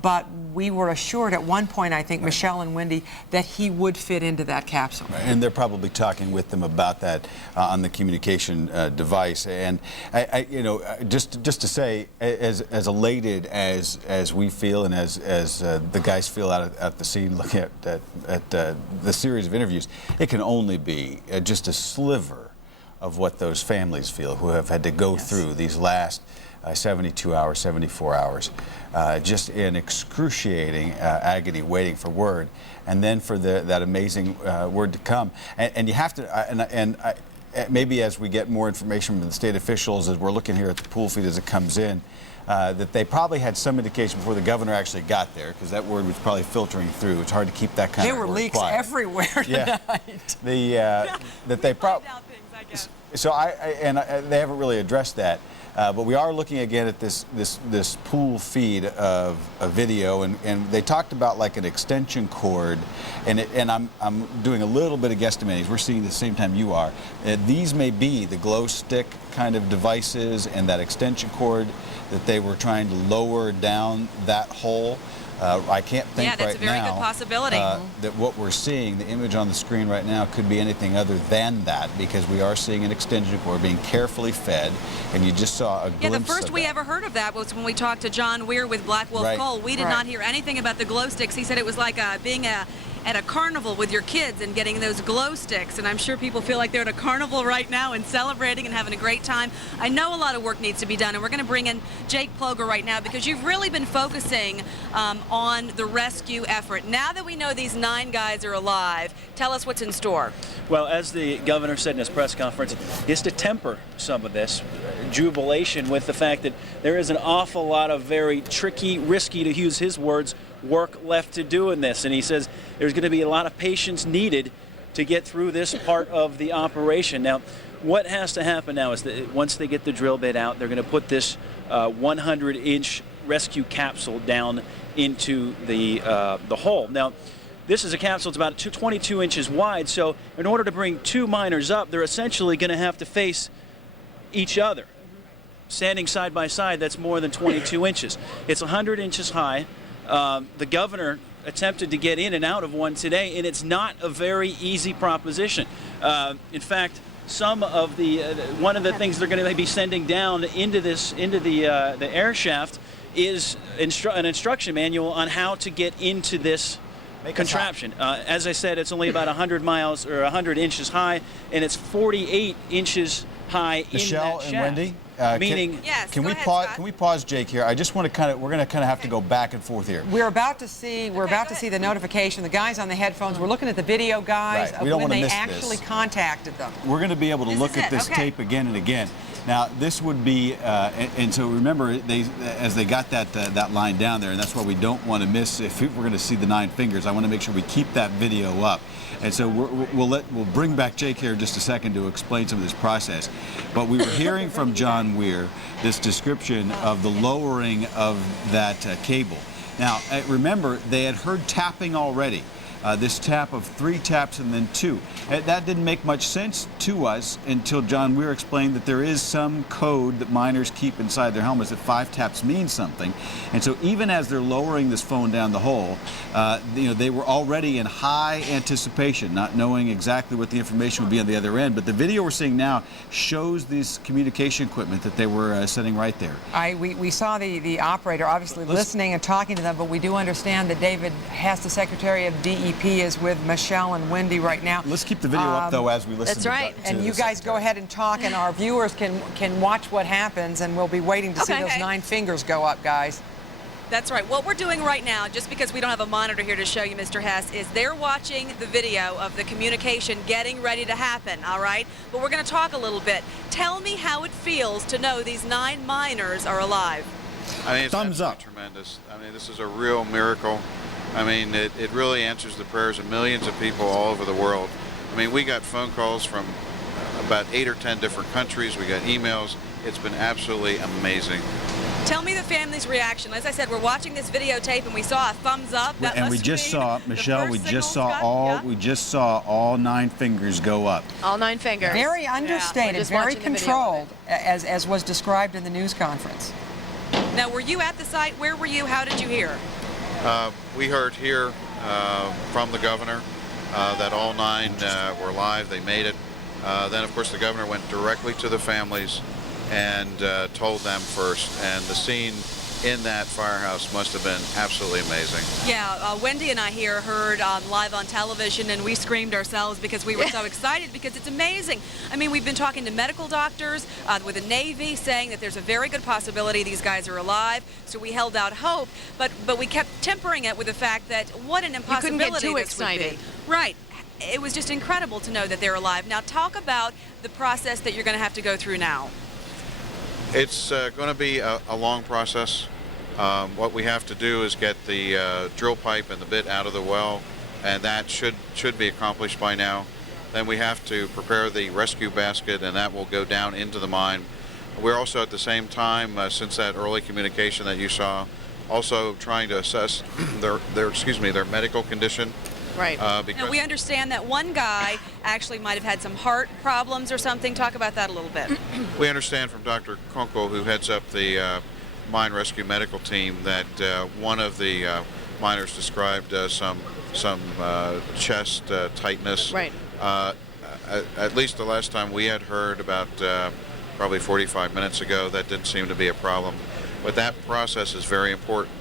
but we were assured at one point, I think, Michelle and Wendy, that he would fit into that capsule. And they're probably talking with them about that on the communication device. And you know, just to say, as elated as we feel, and as the guys feel out at the scene, looking at the series of interviews, it can only be just a sliver of what those families feel who have had to go through these last 72 hours, 74 hours, just in excruciating agony, waiting for word, and then for that amazing word to come. And you have to, maybe as we get more information from the state officials, as we're looking here at the pool feed as it comes in, that they probably had some indication before the governor actually got there, because that word was probably filtering through. It's hard to keep that kind of word quiet. There were leaks everywhere tonight. That they probably. So they haven't really addressed that. But we are looking again at this pool feed of a video, and they talked about like an extension cord, and I'm doing a little bit of guesstimating. We're seeing it at the same time you are. These may be the glow stick kind of devices, and that extension cord that they were trying to lower down that hole. I can't think Yeah, that's right a very now good possibility. That what we're seeing, the image on the screen right now, could be anything other than that, because we are seeing an extension cord being carefully fed, and you just saw a glimpse Yeah, the first of we that. ever heard of that was when we talked to John Weir with Black Wolf Right. Coal. We did Right. not hear anything about the glow sticks. He said it was like being at a carnival with your kids and getting those glow sticks, and I'm sure people feel like they're at a carnival right now and celebrating and having a great time. I know a lot of work needs to be done, and we're going to bring in Jake Ploger right now because you've really been focusing on the rescue effort. Now that we know these 9 guys are alive, tell us what's in store. Well, as the governor said in his press conference, is to temper some of this jubilation with the fact that there is an awful lot of very tricky, risky, to use his words, work left to do in this. And he says there's going to be a lot of patience needed to get through this part of the operation. Now, what has to happen now is that once they get the drill bit out, they're going to put this 100-inch rescue capsule down into the hole. Now, this is a capsule that's about 22 inches wide, so in order to bring 2 miners up, they're essentially going to have to face each other. Standing side by side, that's more than 22 inches. It's 100 inches high. The governor attempted to get in and out of one today, and it's not a very easy proposition. In fact, some of one of the things they're going to be sending down into the air shaft is an instruction manual on how to get into this contraption. As I said, it's only about 100 miles or 100 inches high, and it's 48 inches high Michelle in that shaft. and Wendy, Meaning, can we pause? Can we pause, Jake? Here, I just want to we're going to have to go back and forth here. We're about to see the notification. The guys on the headphones. We're looking at the video, guys, Right. We don't of when wanna they miss actually this. contacted them. We're going to be able to look at this tape again and again. Now, this would be, and so remember, as they got that line down there, and that's why we don't want to miss. If we're going to see the 9 fingers, I want to make sure we keep that video up. And so we'll bring back Jake here in just a second to explain some of this process. But we were hearing from John Weir this description of the lowering of that cable. Now, remember, they had heard tapping already. This tap of 3 taps and then 2. That didn't make much sense to us until John Weir explained that there is some code that miners keep inside their helmets that 5 taps means something. And so even as they're lowering this phone down the hole, they were already in high anticipation, not knowing exactly what the information would be on the other end. But the video we're seeing now shows this communication equipment that they were setting right there. We saw the operator obviously listening and talking to them, but we do understand that David Hess, the Secretary of DEP, is with Michelle and Wendy right now. Let's keep the video up, though, as we listen. That's right. And you guys go ahead and talk, and our viewers can watch what happens, and we'll be waiting to see those 9 fingers go up, guys. That's right. What we're doing right now, just because we don't have a monitor here to show you, Mr. Hess, is they're watching the video of the communication getting ready to happen, all right? But we're going to talk a little bit. Tell me how it feels to know these 9 miners are alive. I mean, it's thumbs up. Tremendous. I mean, this is a real miracle. I mean, it really answers the prayers of millions of people all over the world. I mean, we got phone calls from about 8 or 10 different countries. We got emails. It's been absolutely amazing. Tell me the family's reaction. As I said, we're watching this videotape and we saw a thumbs up. That And we must just be saw, Michelle, the we first just signal, saw Scott? we just saw all 9 fingers go up. All 9 fingers. Very Yeah, understated, we're just very watching the video controlled, as was described in the news conference. Now, were you at the site? Where were you? How did you hear? We heard here from the governor that all 9 were alive. They made it. Then, of course, the governor went directly to the families and told them first. And the scene in that firehouse must have been absolutely amazing. Yeah, Wendy and I here heard live on television, and we screamed ourselves because we were so excited because it's amazing. I mean, we've been talking to medical doctors with the Navy saying that there's a very good possibility these guys are alive, so we held out hope, but we kept tempering it with the fact that what an impossibility You couldn't get too this would excited. be. Right. It was just incredible to know that they're alive. Now, talk about the process that you're going to have to go through now. It's going to be a long process. What we have to do is get the drill pipe and the bit out of the well, and that should be accomplished by now. Then we have to prepare the rescue basket, and that will go down into the mine. We're also at the same time, since that early communication that you saw, also trying to assess their medical condition. Right. Because Now, we understand that one guy actually might have had some heart problems or something. Talk about that a little bit. we understand from Dr. Kunkel, who heads up the mine rescue medical team, that one of the miners described some chest tightness. Right. At least the last time we had heard, about probably 45 minutes ago, that didn't seem to be a problem. But that process is very important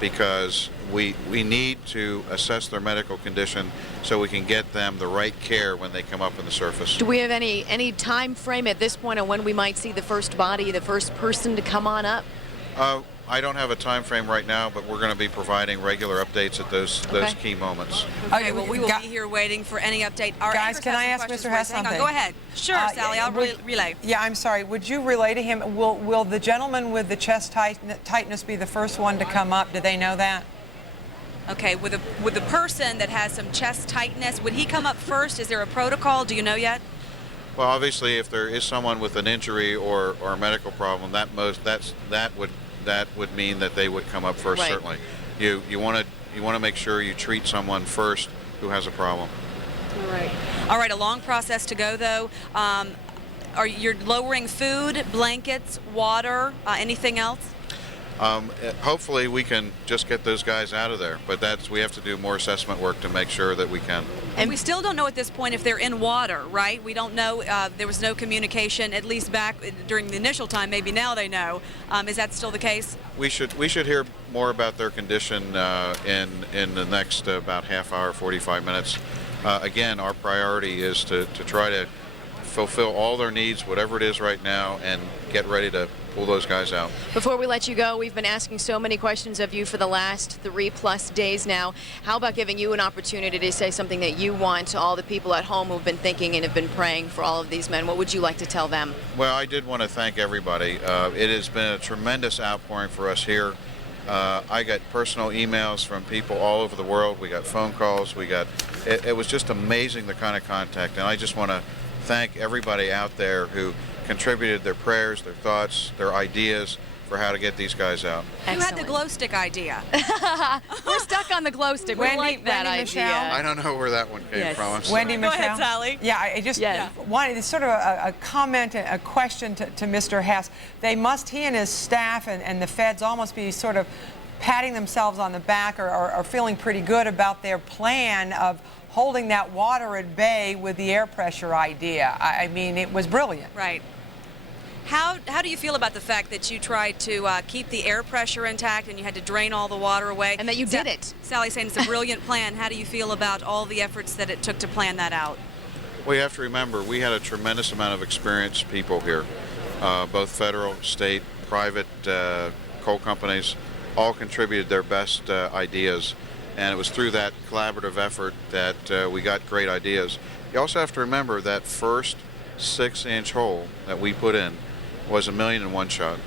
because we need to assess their medical condition so we can get them the right care when they come up on the surface. Do we have any time frame at this point on when we might see the first body, the first person to come on up? I don't have a time frame right now, but we're going to be providing regular updates at those key moments. Okay, well, we will be here waiting for any update. Our Guys, anchors can have I some ask questions Mr. for us. Hess Hang on, something? go ahead. Sure, Sally, I'll relay. Yeah, I'm sorry. Would you relay to him, will the gentleman with the chest tightness be the first one to come up? Do they know that? Okay, with the person that has some chest tightness, would he come up first? Is there a protocol? Do you know yet? Well, obviously, if there is someone with an injury or a medical problem, that would mean that they would come up first. Right. Certainly, you want to make sure you treat someone first who has a problem. All right, a long process to go though. Are you lowering food, blankets, water, anything else? Hopefully we can just get those guys out of there, but we have to do more assessment work to make sure that we can. And we still don't know at this point if they're in water, right? We don't know. There was no communication, at least back during the initial time. Maybe now they know. Is that still the case? We should hear more about their condition in the next about half hour, 45 minutes. Again, our priority is to try to fulfill all their needs, whatever it is right now, and get ready to pull those guys out. Before we let you go, we've been asking so many questions of you for the last 3+ days now. How about giving you an opportunity to say something that you want to all the people at home who've been thinking and have been praying for all of these men? What would you like to tell them? Well, I did want to thank everybody. It has been a tremendous outpouring for us here. I got personal emails from people all over the world. We got phone calls. It was just amazing, the kind of contact. And I just want to thank everybody out there who contributed their prayers, their thoughts, their ideas for how to get these guys out. Who had the glow stick idea? We're stuck on the glow stick. We like that idea. Michelle? I don't know where that one came from. I'm sorry. Wendy, Michelle? Go ahead, Sally. Yeah, I just wanted it's sort of a comment, a question to Mr. Hess. He and his staff and the feds almost be sort of patting themselves on the back or feeling pretty good about their plan of holding that water at bay with the air pressure idea. I mean, it was brilliant. Right. How do you feel about the fact that you tried to keep the air pressure intact and you had to drain all the water away? And that you did it. Sally's saying it's a brilliant plan. How do you feel about all the efforts that it took to plan that out? Well, you have to remember, we had a tremendous amount of experienced people here, both federal, state, private coal companies, all contributed their best ideas. And it was through that collaborative effort that we got great ideas. You also have to remember that first 6-inch hole that we put in was $1 million in one shot,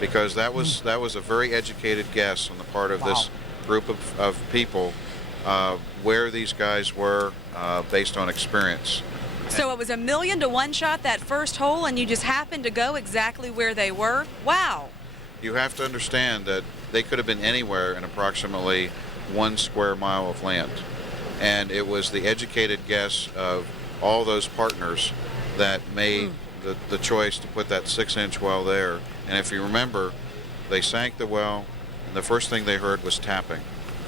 because that was a very educated guess on the part of this group of people where these guys were based on experience. So it was $1 million to one shot, that first hole, and you just happened to go exactly where they were? Wow. You have to understand that they could have been anywhere in approximately 1 square mile of land. And it was the educated guess of all those partners that made the choice to put that 6-inch well there. And if you remember, they sank the well, and the first thing they heard was tapping.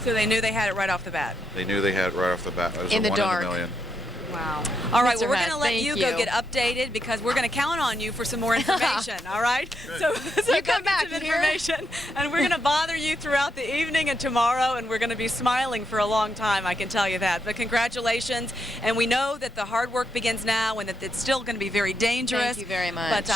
So they knew they had it right off the bat? They knew they had it right off the bat. It was In the one dark. in a million. Wow. All right, well, we're Hess, going to let you go get updated because we're going to count on you for some more information, all right? So You come back some here. information, and we're going to bother you throughout the evening and tomorrow, and we're going to be smiling for a long time, I can tell you that. But congratulations, and we know that the hard work begins now and that it's still going to be very dangerous. Thank you very much.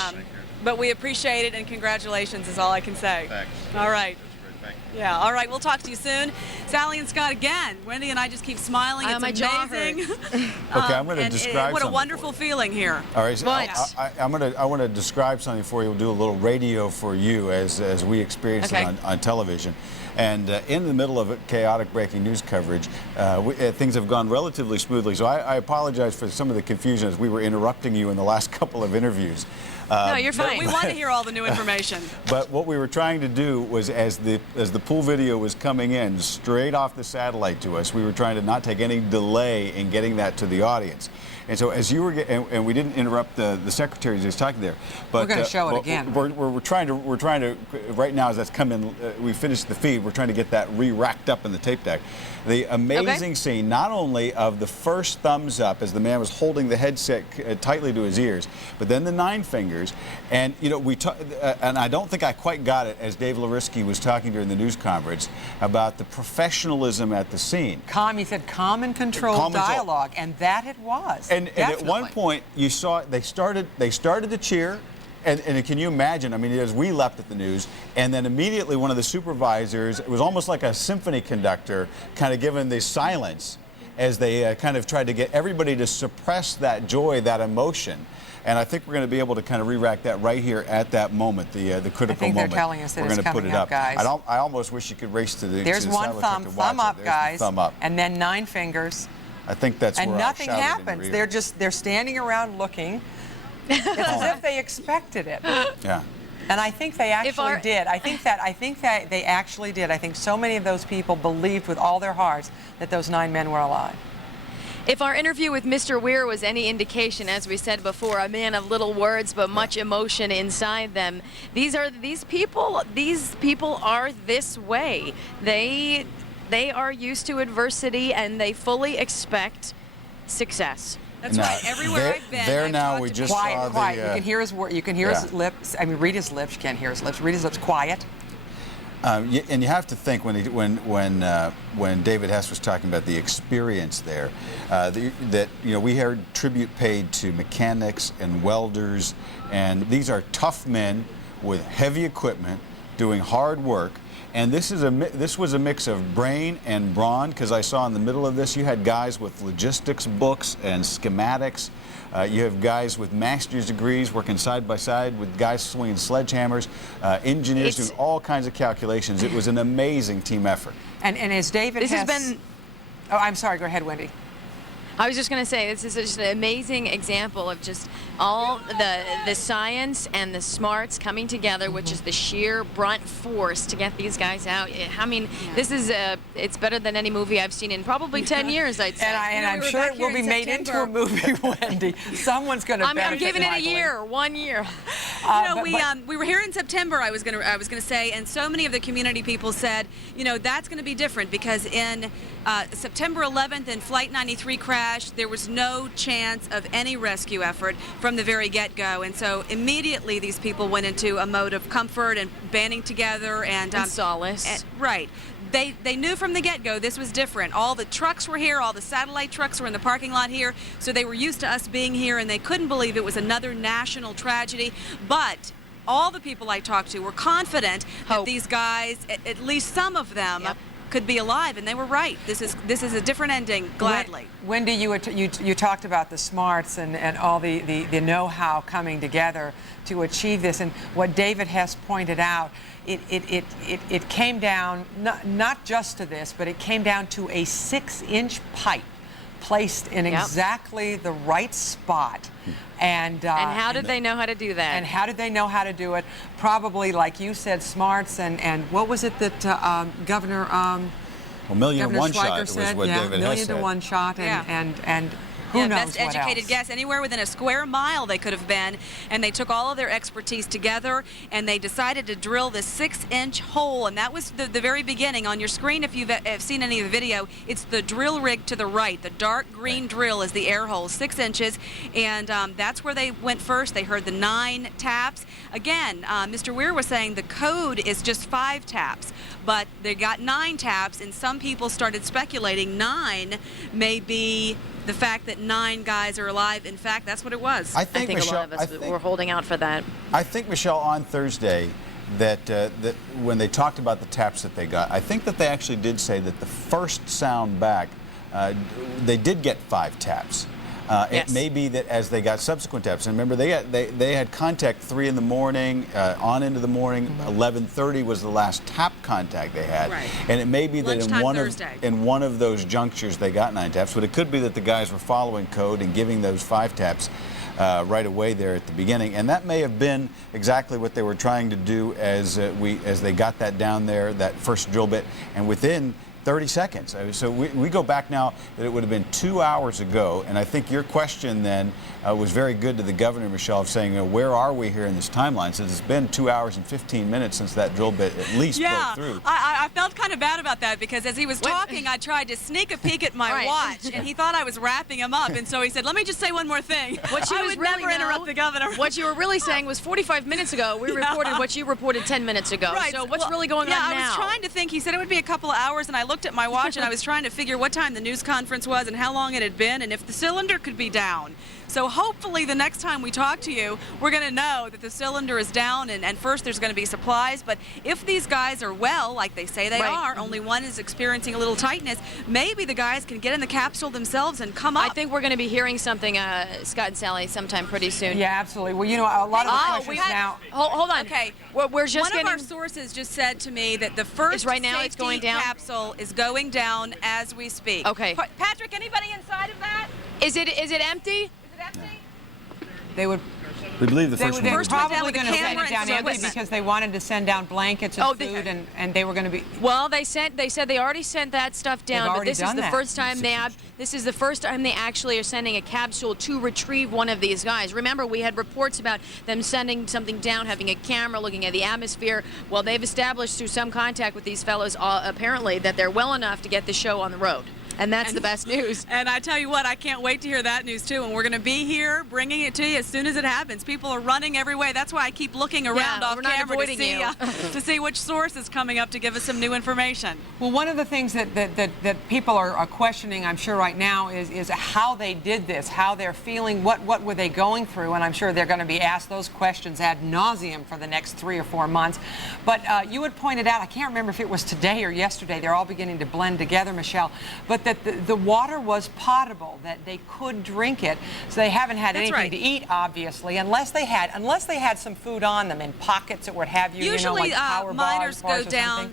But we appreciate it, and congratulations is all I can say. Thanks. All right. Thank you. Yeah, all right, we'll talk to you soon. Sally and Scott again. Wendy and I just keep smiling. It's my jaw amazing. Okay, I'm going to describe What a something wonderful feeling here. All right, so Right. I want to describe something for you. We'll do a little radio for you as we experience Okay. it on television. And in the middle of chaotic breaking news coverage, things have gone relatively smoothly. So I apologize for some of the confusion as we were interrupting you in the last couple of interviews. No, you're fine. We want to hear all the new information. But what we were trying to do was, as the pool video was coming in straight off the satellite to us, we were trying to not take any delay in getting that to the audience. And so as you were and we didn't interrupt the secretary who's talking there, but we're going to show it again. We're trying to right now as that's coming, we finished the feed. We're trying to get that re-racked up in the tape deck. The amazing scene, not only of the first thumbs up as the man was holding the headset tightly to his ears, but then the 9 fingers, and you know and I don't think I quite got it as Dave Larisky was talking during the news conference about the professionalism at the scene. He said calm and controlled dialogue, and that it was. And at one point, you saw they started to cheer, and can you imagine? I mean, as we leapt at the news, and then immediately one of the supervisors, it was almost like a symphony conductor, kind of giving the silence as they kind of tried to get everybody to suppress that joy, that emotion. And I think we're going to be able to kind of re-rack that right here at that moment, the critical moment. I think they're telling us that we're it's going to put coming it up, guys. I almost wish you could race to the. There's to the one satellite thumb up, guys, thumb up, and then 9 fingers. I think that's and where nothing I happens. They're standing around looking. It's as if they expected it. Yeah. And I think they actually did. I think that they actually did. I think so many of those people believed with all their hearts that those 9 men were alive. If our interview with Mr. Weir was any indication, as we said before, a man of little words but much emotion inside them, these people are this way. They are used to adversity and they fully expect success. That's right. Everywhere I've been, there now we just quiet, saw quiet. the. You can hear his You can hear his lips. I mean, read his lips. You can't hear his lips. Read his lips. Quiet. And you have to think when David Hess was talking about the experience there, that we heard tribute paid to mechanics and welders, and these are tough men with heavy equipment doing hard work. And this was a mix of brain and brawn, because I saw in the middle of this you had guys with logistics books and schematics. You have guys with master's degrees working side by side with guys swinging sledgehammers, engineers doing all kinds of calculations. It was an amazing team effort. And as David has been. Oh, I'm sorry. Go ahead, Wendy. I was just going to say, this is just an amazing example of just all the science and the smarts coming together, which is the sheer brunt force to get these guys out. I mean, this is it's better than any movie I've seen in probably 10 years, I'd say. And I'm sure it will be made into a movie, Wendy. Someone's going to. I'm giving it a year, 1 year. We were here in September. I was going to say, and so many of the community people said, that's going to be different because in September 11th in Flight 93 crash, there was no chance of any rescue effort from the very get-go, and so immediately these people went into a mode of comfort and banding together and solace. Right. They knew from the get-go this was different. All the trucks were here, all the satellite trucks were in the parking lot here, so they were used to us being here, and they couldn't believe it was another national tragedy. But all the people I talked to were confident that these guys, at least some of them, could be alive, and they were right. This is a different ending, gladly. Wendy, you talked about the smarts and all the know-how coming together to achieve this, and what David Hess pointed out, it came down not just to this, but it came down to a 6-inch pipe placed in exactly the right spot. And how did they know how to do that? And how did they know how to do it? Probably, like you said, smarts and what was it that Governor million to one shot was what David Hess said. Million to one shot, and who knows best educated else? guess. Anywhere within a square mile they could have been, and they took all of their expertise together, and they decided to drill this 6-inch hole, and that was the very beginning. On your screen, if you've seen any of the video, it's the drill rig to the right. The dark green drill is the air hole, 6 inches, and that's where they went first. They heard the 9 taps. Again, Mr. Weir was saying the code is just 5 taps, but they got 9 taps, and some people started speculating 9 may be the fact that 9 guys are alive. In fact, that's what it was. I think Michelle, a lot of us were holding out for that. I think, Michelle, on Thursday, that when they talked about the taps that they got, I think that they actually did say that the first sound back, they did get 5 taps. It may be that as they got subsequent taps, and remember they had contact 3 in the morning, on into the morning. 11:30 was the last tap contact they had, and it may be that in one of those junctures they got 9 taps, but it could be that the guys were following code and giving those 5 taps. right away there at the beginning, and that may have been exactly what they were trying to do as they got that down there, that first drill bit, and within 30 seconds. So we go back now that it would have been 2 hours ago, and I think your question then was very good to the governor, Michelle, of saying, where are we here in this timeline? Since it's been 2 hours and 15 minutes since that drill bit at least broke through. I felt kind of bad about that because as he was talking, I tried to sneak a peek at my watch, and he thought I was wrapping him up, and so he said, let me just say one more thing. What you I would never interrupt the governor. What you were really saying was 45 minutes ago, we reported what you reported 10 minutes ago. Right. So what's really going on now? I was trying to think. He said it would be a couple of hours, and I looked at my watch, and I was trying to figure what time the news conference was and how long it had been and if the cylinder could be down. So hopefully the next time we talk to you, we're going to know that the cylinder is down, and first there's going to be supplies. But if these guys are well, like they say they are, only one is experiencing a little tightness, maybe the guys can get in the capsule themselves and come up. I think we're going to be hearing something, Scott and Sally, sometime pretty soon. Yeah, absolutely. Well, you know, a lot of the questions now. Hold on. Okay. We're just One of our sources just said to me that the first right now safety it's going down? capsule is going down as we speak. Okay. Patrick, anybody inside of that? Is it empty? They would. We believe the first one. They were First one down probably with going the to send camera it down and some empty equipment. because they wanted to send down blankets and food, and they were going to be. Well, they said they already sent that stuff down, but this is the first time they actually are sending a capsule to retrieve one of these guys. Remember, we had reports about them sending something down, having a camera looking at the atmosphere. Well, they've established through some contact with these fellows apparently that they're well enough to get the show on the road. And that's the best news. And I tell you what, I can't wait to hear that news too. And we're going to be here bringing it to you as soon as it happens. People are running every way. That's why I keep looking around off camera to see which source is coming up to give us some new information. Well, one of the things that people are questioning, I'm sure right now, is how they did this, how they're feeling, what were they going through, and I'm sure they're going to be asked those questions ad nauseum for the next 3 or 4 months. But you had pointed out, I can't remember if it was today or yesterday, they're all beginning to blend together, Michelle, but that the water was potable, that they could drink it, so they haven't had anything to eat, obviously, unless they had some food on them in pockets or what have you. Usually, you know, like power miners bars go or down. something.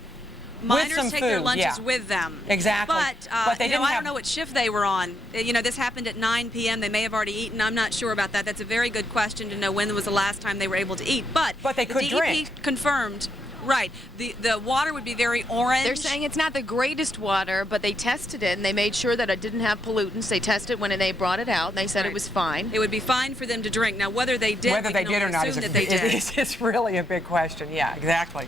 Miners take their lunches with them. Exactly. But they didn't I don't know what shift they were on. You know, this happened at 9 p.m. They may have already eaten. I'm not sure about that. That's a very good question to know when was the last time they were able to eat. But they could drink. DEP confirmed. Right. The water would be very orange. They're saying it's not the greatest water, but they tested it and they made sure that it didn't have pollutants. They tested when they brought it out and they said it was fine. It would be fine for them to drink. Now, whether they did, or not is it's really a big question. Yeah, exactly.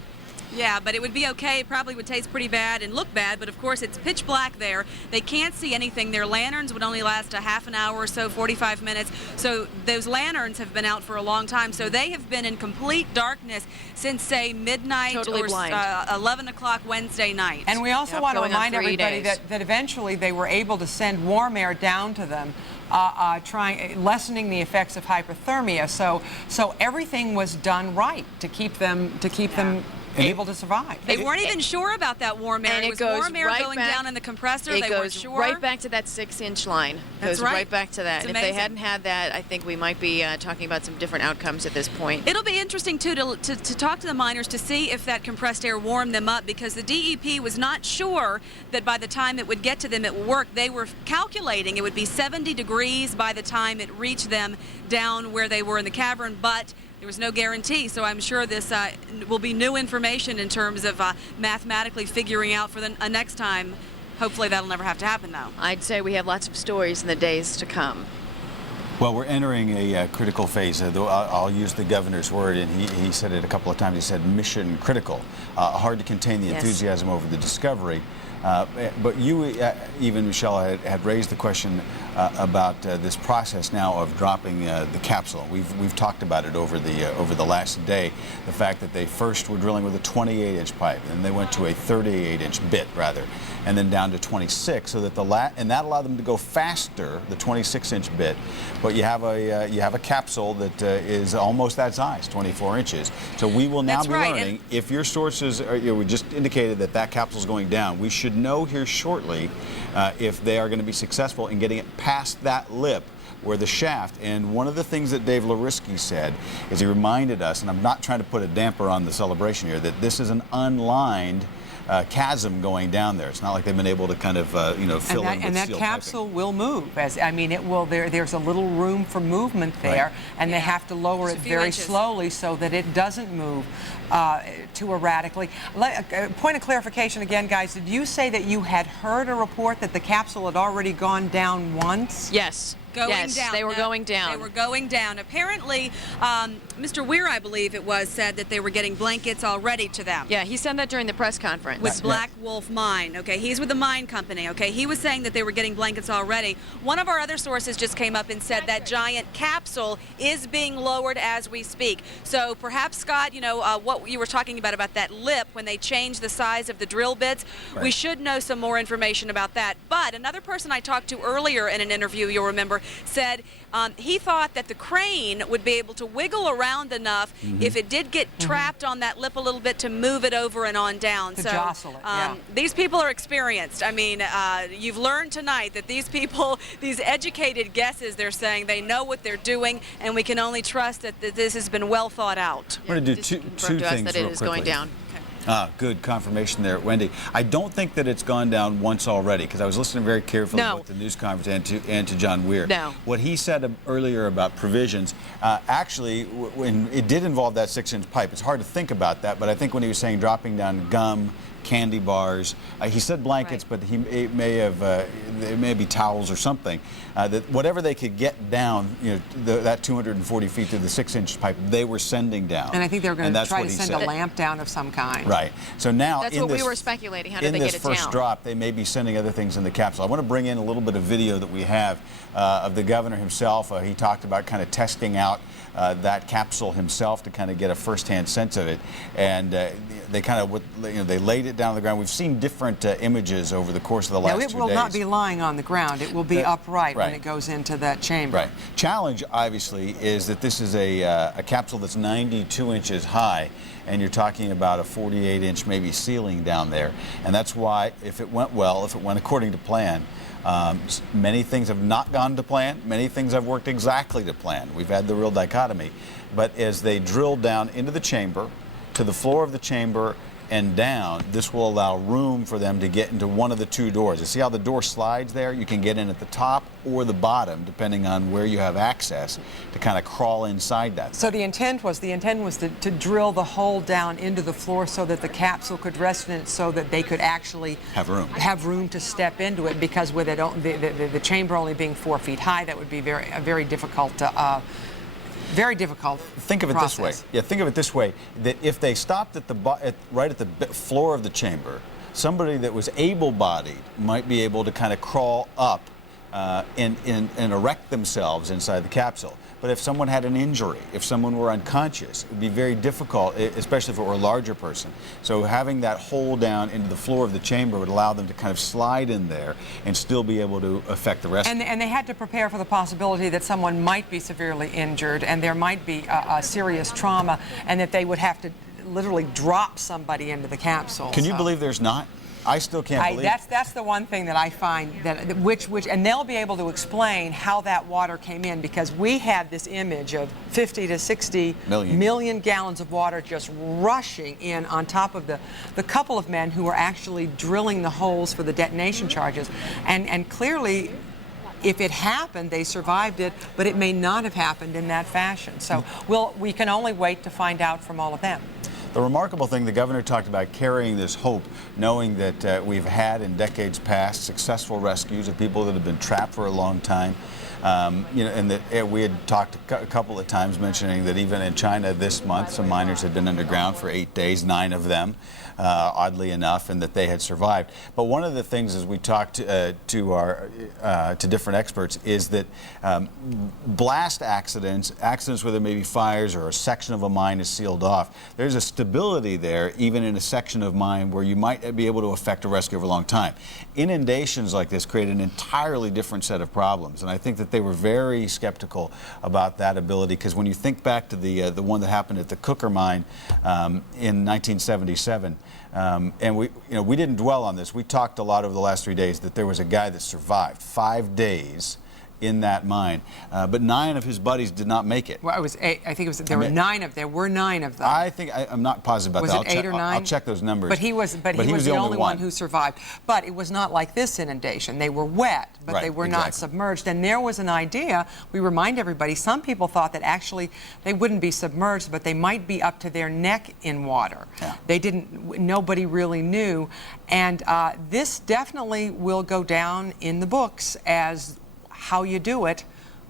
Yeah, but it would be okay. It probably would taste pretty bad and look bad, but of course it's pitch black there. They can't see anything. Their lanterns would only last a half an hour or so, 45 minutes. So those lanterns have been out for a long time. So they have been in complete darkness since, say, midnight or 11 o'clock Wednesday night. And we also want to remind everybody that eventually they were able to send warm air down to them, lessening the effects of hypothermia. So everything was done right to keep them able to survive. They weren't even sure about that warm air. And it was warm air going back, down in the compressor. It they goes weren't sure. right back to that 6-inch line. That's goes right back to that. It's And if they amazing. hadn't had that, I think we might be talking about some different outcomes at this point. It'll be interesting, too, to talk to the miners to see if that compressed air warmed them up, because the DEP was not sure that by the time it would get to them it would work. They were calculating it would be 70 degrees by the time it reached them down where they were in the cavern, but there was no guarantee. So I'm sure this will be new information in terms of mathematically figuring out for the next time. Hopefully that'll never have to happen, though. I'd say we have lots of stories in the days to come. Well, we're entering a critical phase. I'll use the governor's word, and he said it a couple of times. He said mission critical. Hard to contain the enthusiasm over the discovery. But you, even Michelle, had raised the question about this process now of dropping the capsule. We've talked about it over the last day. The fact that they first were drilling with a 28-inch pipe, and they went to a 38-inch bit rather, and then down to 26, so that and that allowed them to go faster, the 26-inch bit. But you have a capsule that is almost that size, 24 inches. So we will now be learning if your sources are, we just indicated that capsule is going down. We should know here shortly if they are going to be successful in getting it past that lip where the shaft. And one of the things that Dave Larisky said is he reminded us, and I'm not trying to put a damper on the celebration here, that this is an unlined chasm going down there. It's not like they've been able to kind of fill in with and that steel capsule will move. It will. There's a little room for movement there, and they have to lower it very slowly so that it doesn't move too erratically. Point of clarification again, guys. Did you say that you had heard a report that the capsule had already gone down once? Yes. Down. They were going down. They were going down. Apparently, Mr. Weir, I believe it was, said that they were getting blankets already to them. Yeah, he said that during the press conference. With Black Wolf Mine. Okay, he's with the mine company. Okay, he was saying that they were getting blankets already. One of our other sources just came up and said that giant capsule is being lowered as we speak. So perhaps, Scott, what you were talking about that lip when they changed the size of the drill bits, we should know some more information about that. But another person I talked to earlier in an interview, you'll remember, said he thought that the crane would be able to wiggle around enough if it did get trapped on that lip a little bit to move it over and on down. To jostle it, these people are experienced. I mean, you've learned tonight that these people, these educated guesses, they're saying they know what they're doing, and we can only trust that this has been well thought out. I'm going to do two things that it real is quickly. going down. Good confirmation there, Wendy. I don't think that it's gone down once already, because I was listening very carefully to the news conference and to John Weir. No. What he said earlier about provisions, actually, when it did involve that 6-inch pipe, it's hard to think about that, but I think when he was saying dropping down gum, candy bars, he said blankets, but it may be towels or something. That whatever they could get down, that 240 feet through the 6-inch pipe, they were sending down. And I think they were going to try to send a lamp down of some kind. Right. So now that's what we were speculating. How did they get it down? In this first drop, they may be sending other things in the capsule. I want to bring in a little bit of video that we have of the governor himself. He talked about kind of testing out that capsule himself to kind of get a first-hand sense of it, and they kind of they laid it down on the ground. We've seen different images over the course of the last 2 days. It will not be lying on the ground. It will be upright when it goes into that chamber. Right. Challenge, obviously, is that this is a capsule that's 92 inches high, and you're talking about a 48-inch maybe ceiling down there, and that's why, if it went well, if it went according to plan, many things have not gone to plan. Many things have worked exactly to plan. We've had the real dichotomy. But as they drill down into the chamber, to the floor of the chamber and down, this will allow room for them to get into one of the two doors. You see how the door slides there? You can get in at the top or the bottom, depending on where you have access, to kind of crawl inside that. So the intent was to drill the hole down into the floor so that the capsule could rest in it, so that they could actually have room to step into it, because with it, the chamber only being 4 feet high, that would be very difficult to very difficult. Think of it this way. Yeah, think of it this way: that if they stopped right at the floor of the chamber, somebody that was able-bodied might be able to kind of crawl up and erect themselves inside the capsule. But if someone had an injury, if someone were unconscious, it would be very difficult, especially if it were a larger person. So having that hole down into the floor of the chamber would allow them to kind of slide in there and still be able to affect the rescue. And they had to prepare for the possibility that someone might be severely injured and there might be a serious trauma, and that they would have to literally drop somebody into the capsule. Can you believe there's not? I still can't believe it. That's the one thing that I find that and they'll be able to explain how that water came in, because we had this image of 50 to 60 million gallons of water just rushing in on top of the couple of men who were actually drilling the holes for the detonation charges, and clearly, if it happened, they survived it, but it may not have happened in that fashion. So we can only wait to find out from all of them. The remarkable thing, the governor talked about carrying this hope, knowing that we've had in decades past successful rescues of people that have been trapped for a long time. And that we had talked a couple of times mentioning that even in China this month, some miners had been underground for 8 days, 9 of them, oddly enough, and that they had survived. But one of the things as we talked to different experts is that blast accidents where there may be fires or a section of a mine is sealed off, there's a stability there even in a section of mine where you might be able to affect a rescue over a long time. Inundations like this create an entirely different set of problems, and I think that they were very skeptical about that ability, because when you think back to the one that happened at the Cooker mine in 1977, and we didn't dwell on this. We talked a lot over the last 3 days that there was a guy that survived 5 days in that mine. But 9 of his buddies did not make it. Well, it was 8. I think it was. There were 9 of. There were 9 of them. I think I'm not positive about was that. Was it 8 or 9? I'll check those numbers. But he was. But he was the only one who survived. But it was not like this inundation. They were wet, but they were not submerged. And there was an idea. We remind everybody. Some people thought that actually they wouldn't be submerged, but they might be up to their neck in water. Yeah. They didn't. Nobody really knew. And this definitely will go down in the books as how you do it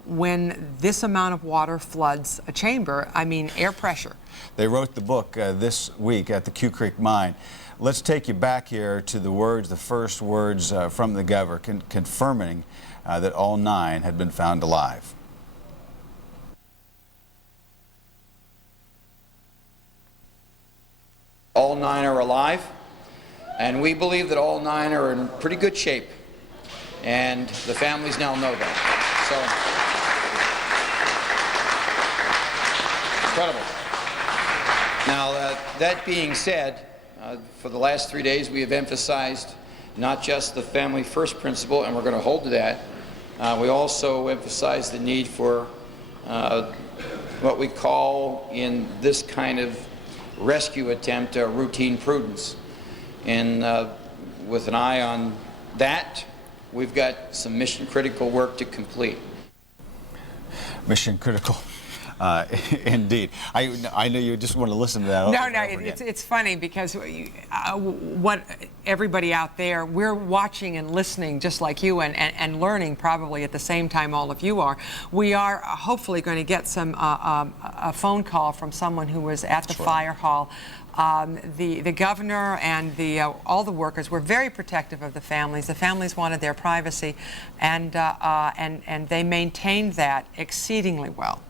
when this amount of water floods a chamber. I mean, air pressure. They wrote the book this week at the Q Creek Mine. Let's take you back here to the words, the first words from the governor, confirming that all 9 had been found alive. All 9 are alive, and we believe that all 9 are in pretty good shape, and the families now know that. So, incredible. Now, that being said, for the last 3 days we have emphasized not just the family first principle, and we're going to hold to that. We also emphasize the need for what we call in this kind of rescue attempt routine prudence. And with an eye on that, we've got some mission critical work to complete. Mission critical. Indeed. I know you just want to listen to that. No, it's funny because what everybody out there, we're watching and listening just like you and learning probably at the same time all of you are. We are hopefully going to get some a phone call from someone who was at the fire hall. The governor and all the workers were very protective of the families. The families wanted their privacy, and they maintained that exceedingly well.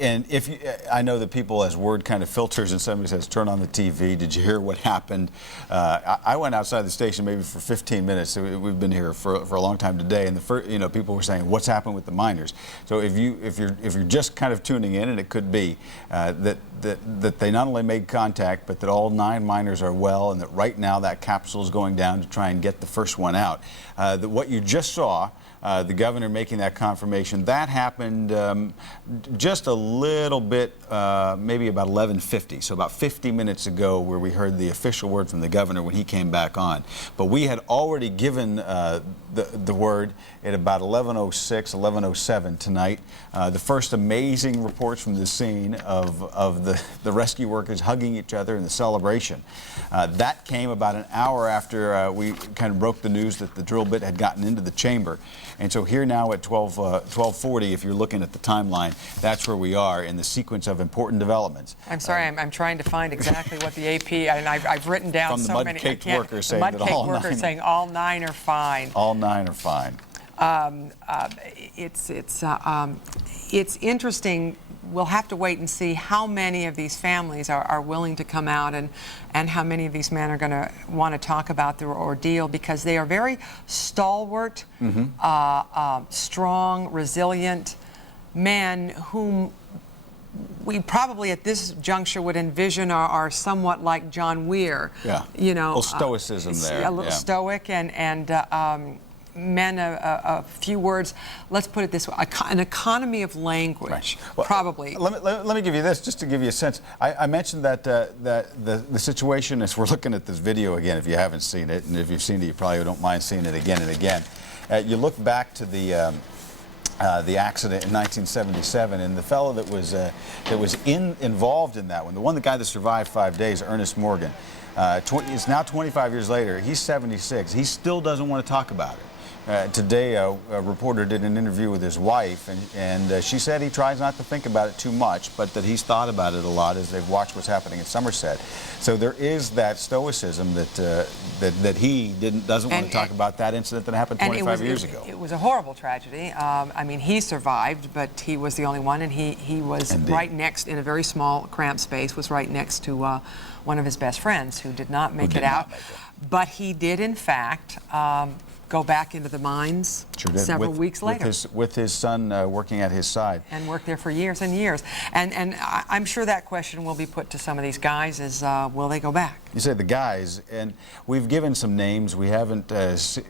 And if you, I know that people, as word kind of filters, and somebody says, "Turn on the TV. Did you hear what happened?" I went outside the station maybe for 15 minutes. We've been here for a long time today, and people were saying, "What's happened with the miners?" So if you're just kind of tuning in, and it could be that they not only made contact, but that all 9 miners are well, and that right now that capsule is going down to try and get the first one out. That what you just saw. The governor making that confirmation, that happened just a little bit, maybe about 11:50, so about 50 minutes ago, where we heard the official word from the governor when he came back on. But we had already given the word at about 11:06, 11:07 tonight. The first amazing reports from the scene of the rescue workers hugging each other in the celebration. That came about an hour after we kind of broke the news that the drill bit had gotten into the chamber. And so here now at 12:40, if you're looking at the timeline, that's where we are in the sequence of important developments. I'm sorry, I'm trying to find exactly what the AP, and I've written down from the so many. Mud-caked workers saying that all 9 saying all 9 are fine. All 9 are fine. It's interesting. We'll have to wait and see how many of these families are willing to come out and how many of these men are going to want to talk about their ordeal, because they are very stalwart, strong, resilient men whom we probably at this juncture would envision are somewhat like John Weir. Yeah. You know, a little stoicism there. A little stoic and men, a few words, let's put it this way, an economy of language, right. Well, probably. Let me give you this, just to give you a sense. I mentioned that the situation, as we're looking at this video again, if you haven't seen it, and if you've seen it, you probably don't mind seeing it again and again. You look back to the accident in 1977, and the fellow that was involved in that one, the guy that survived 5 days, Ernest Morgan, it's now 25 years later. He's 76. He still doesn't want to talk about it. Today, a reporter did an interview with his wife, and she said he tries not to think about it too much, but that he's thought about it a lot as they've watched what's happening in Somerset. So there is that stoicism that he doesn't want to talk about that incident that happened 25 years ago. It was a horrible tragedy. I mean, he survived, but he was the only one, and he was Indeed. Right next, in a very small, cramped space, was right next to one of his best friends who did not make it out. But he did, in fact, go back into the mines several weeks later. With his son working at his side. And worked there for years and years. And I'm sure that question will be put to some of these guys is, will they go back? You said the guys, and we've given some names. We haven't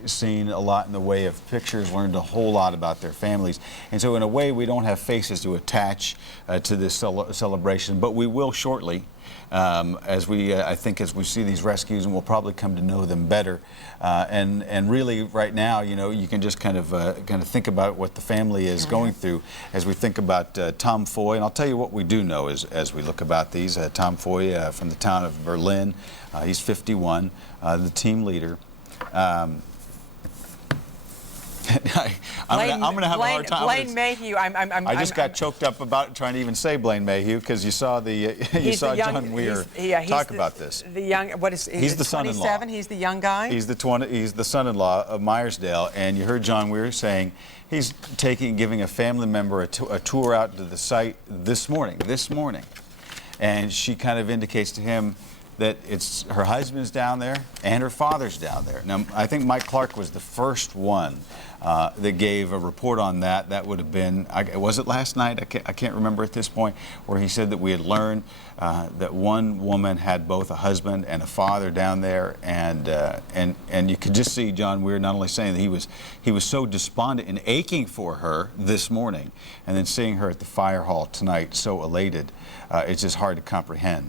seen a lot in the way of pictures, learned a whole lot about their families. And so in a way, we don't have faces to attach to this celebration, but we will shortly. As we, I think, as we see these rescues, and we'll probably come to know them better. And really, right now, you know, you can just kind of think about what the family is going through as we think about Tom Foy. And I'll tell you what we do know as we look about these. Tom Foy from the town of Berlin. He's 51, the team leader. I'm going to have a hard time. Blaine Mayhew. I just got choked up about trying to even say Blaine Mayhew because you saw John Weir talk about this. The young, what is he's the son-in-law. 27. He's the young guy. He's the son-in-law of Meyersdale, and you heard John Weir saying he's giving a family member a tour out to the site this morning, and she kind of indicates to him that it's her husband's down there and her father's down there. Now, I think Mike Clark was the first one that gave a report on that. That would have been, was it last night? I can't remember at this point, where he said that we had learned that one woman had both a husband and a father down there, and you could just see John Weir not only saying that he was so despondent and aching for her this morning, and then seeing her at the fire hall tonight so elated. It's just hard to comprehend.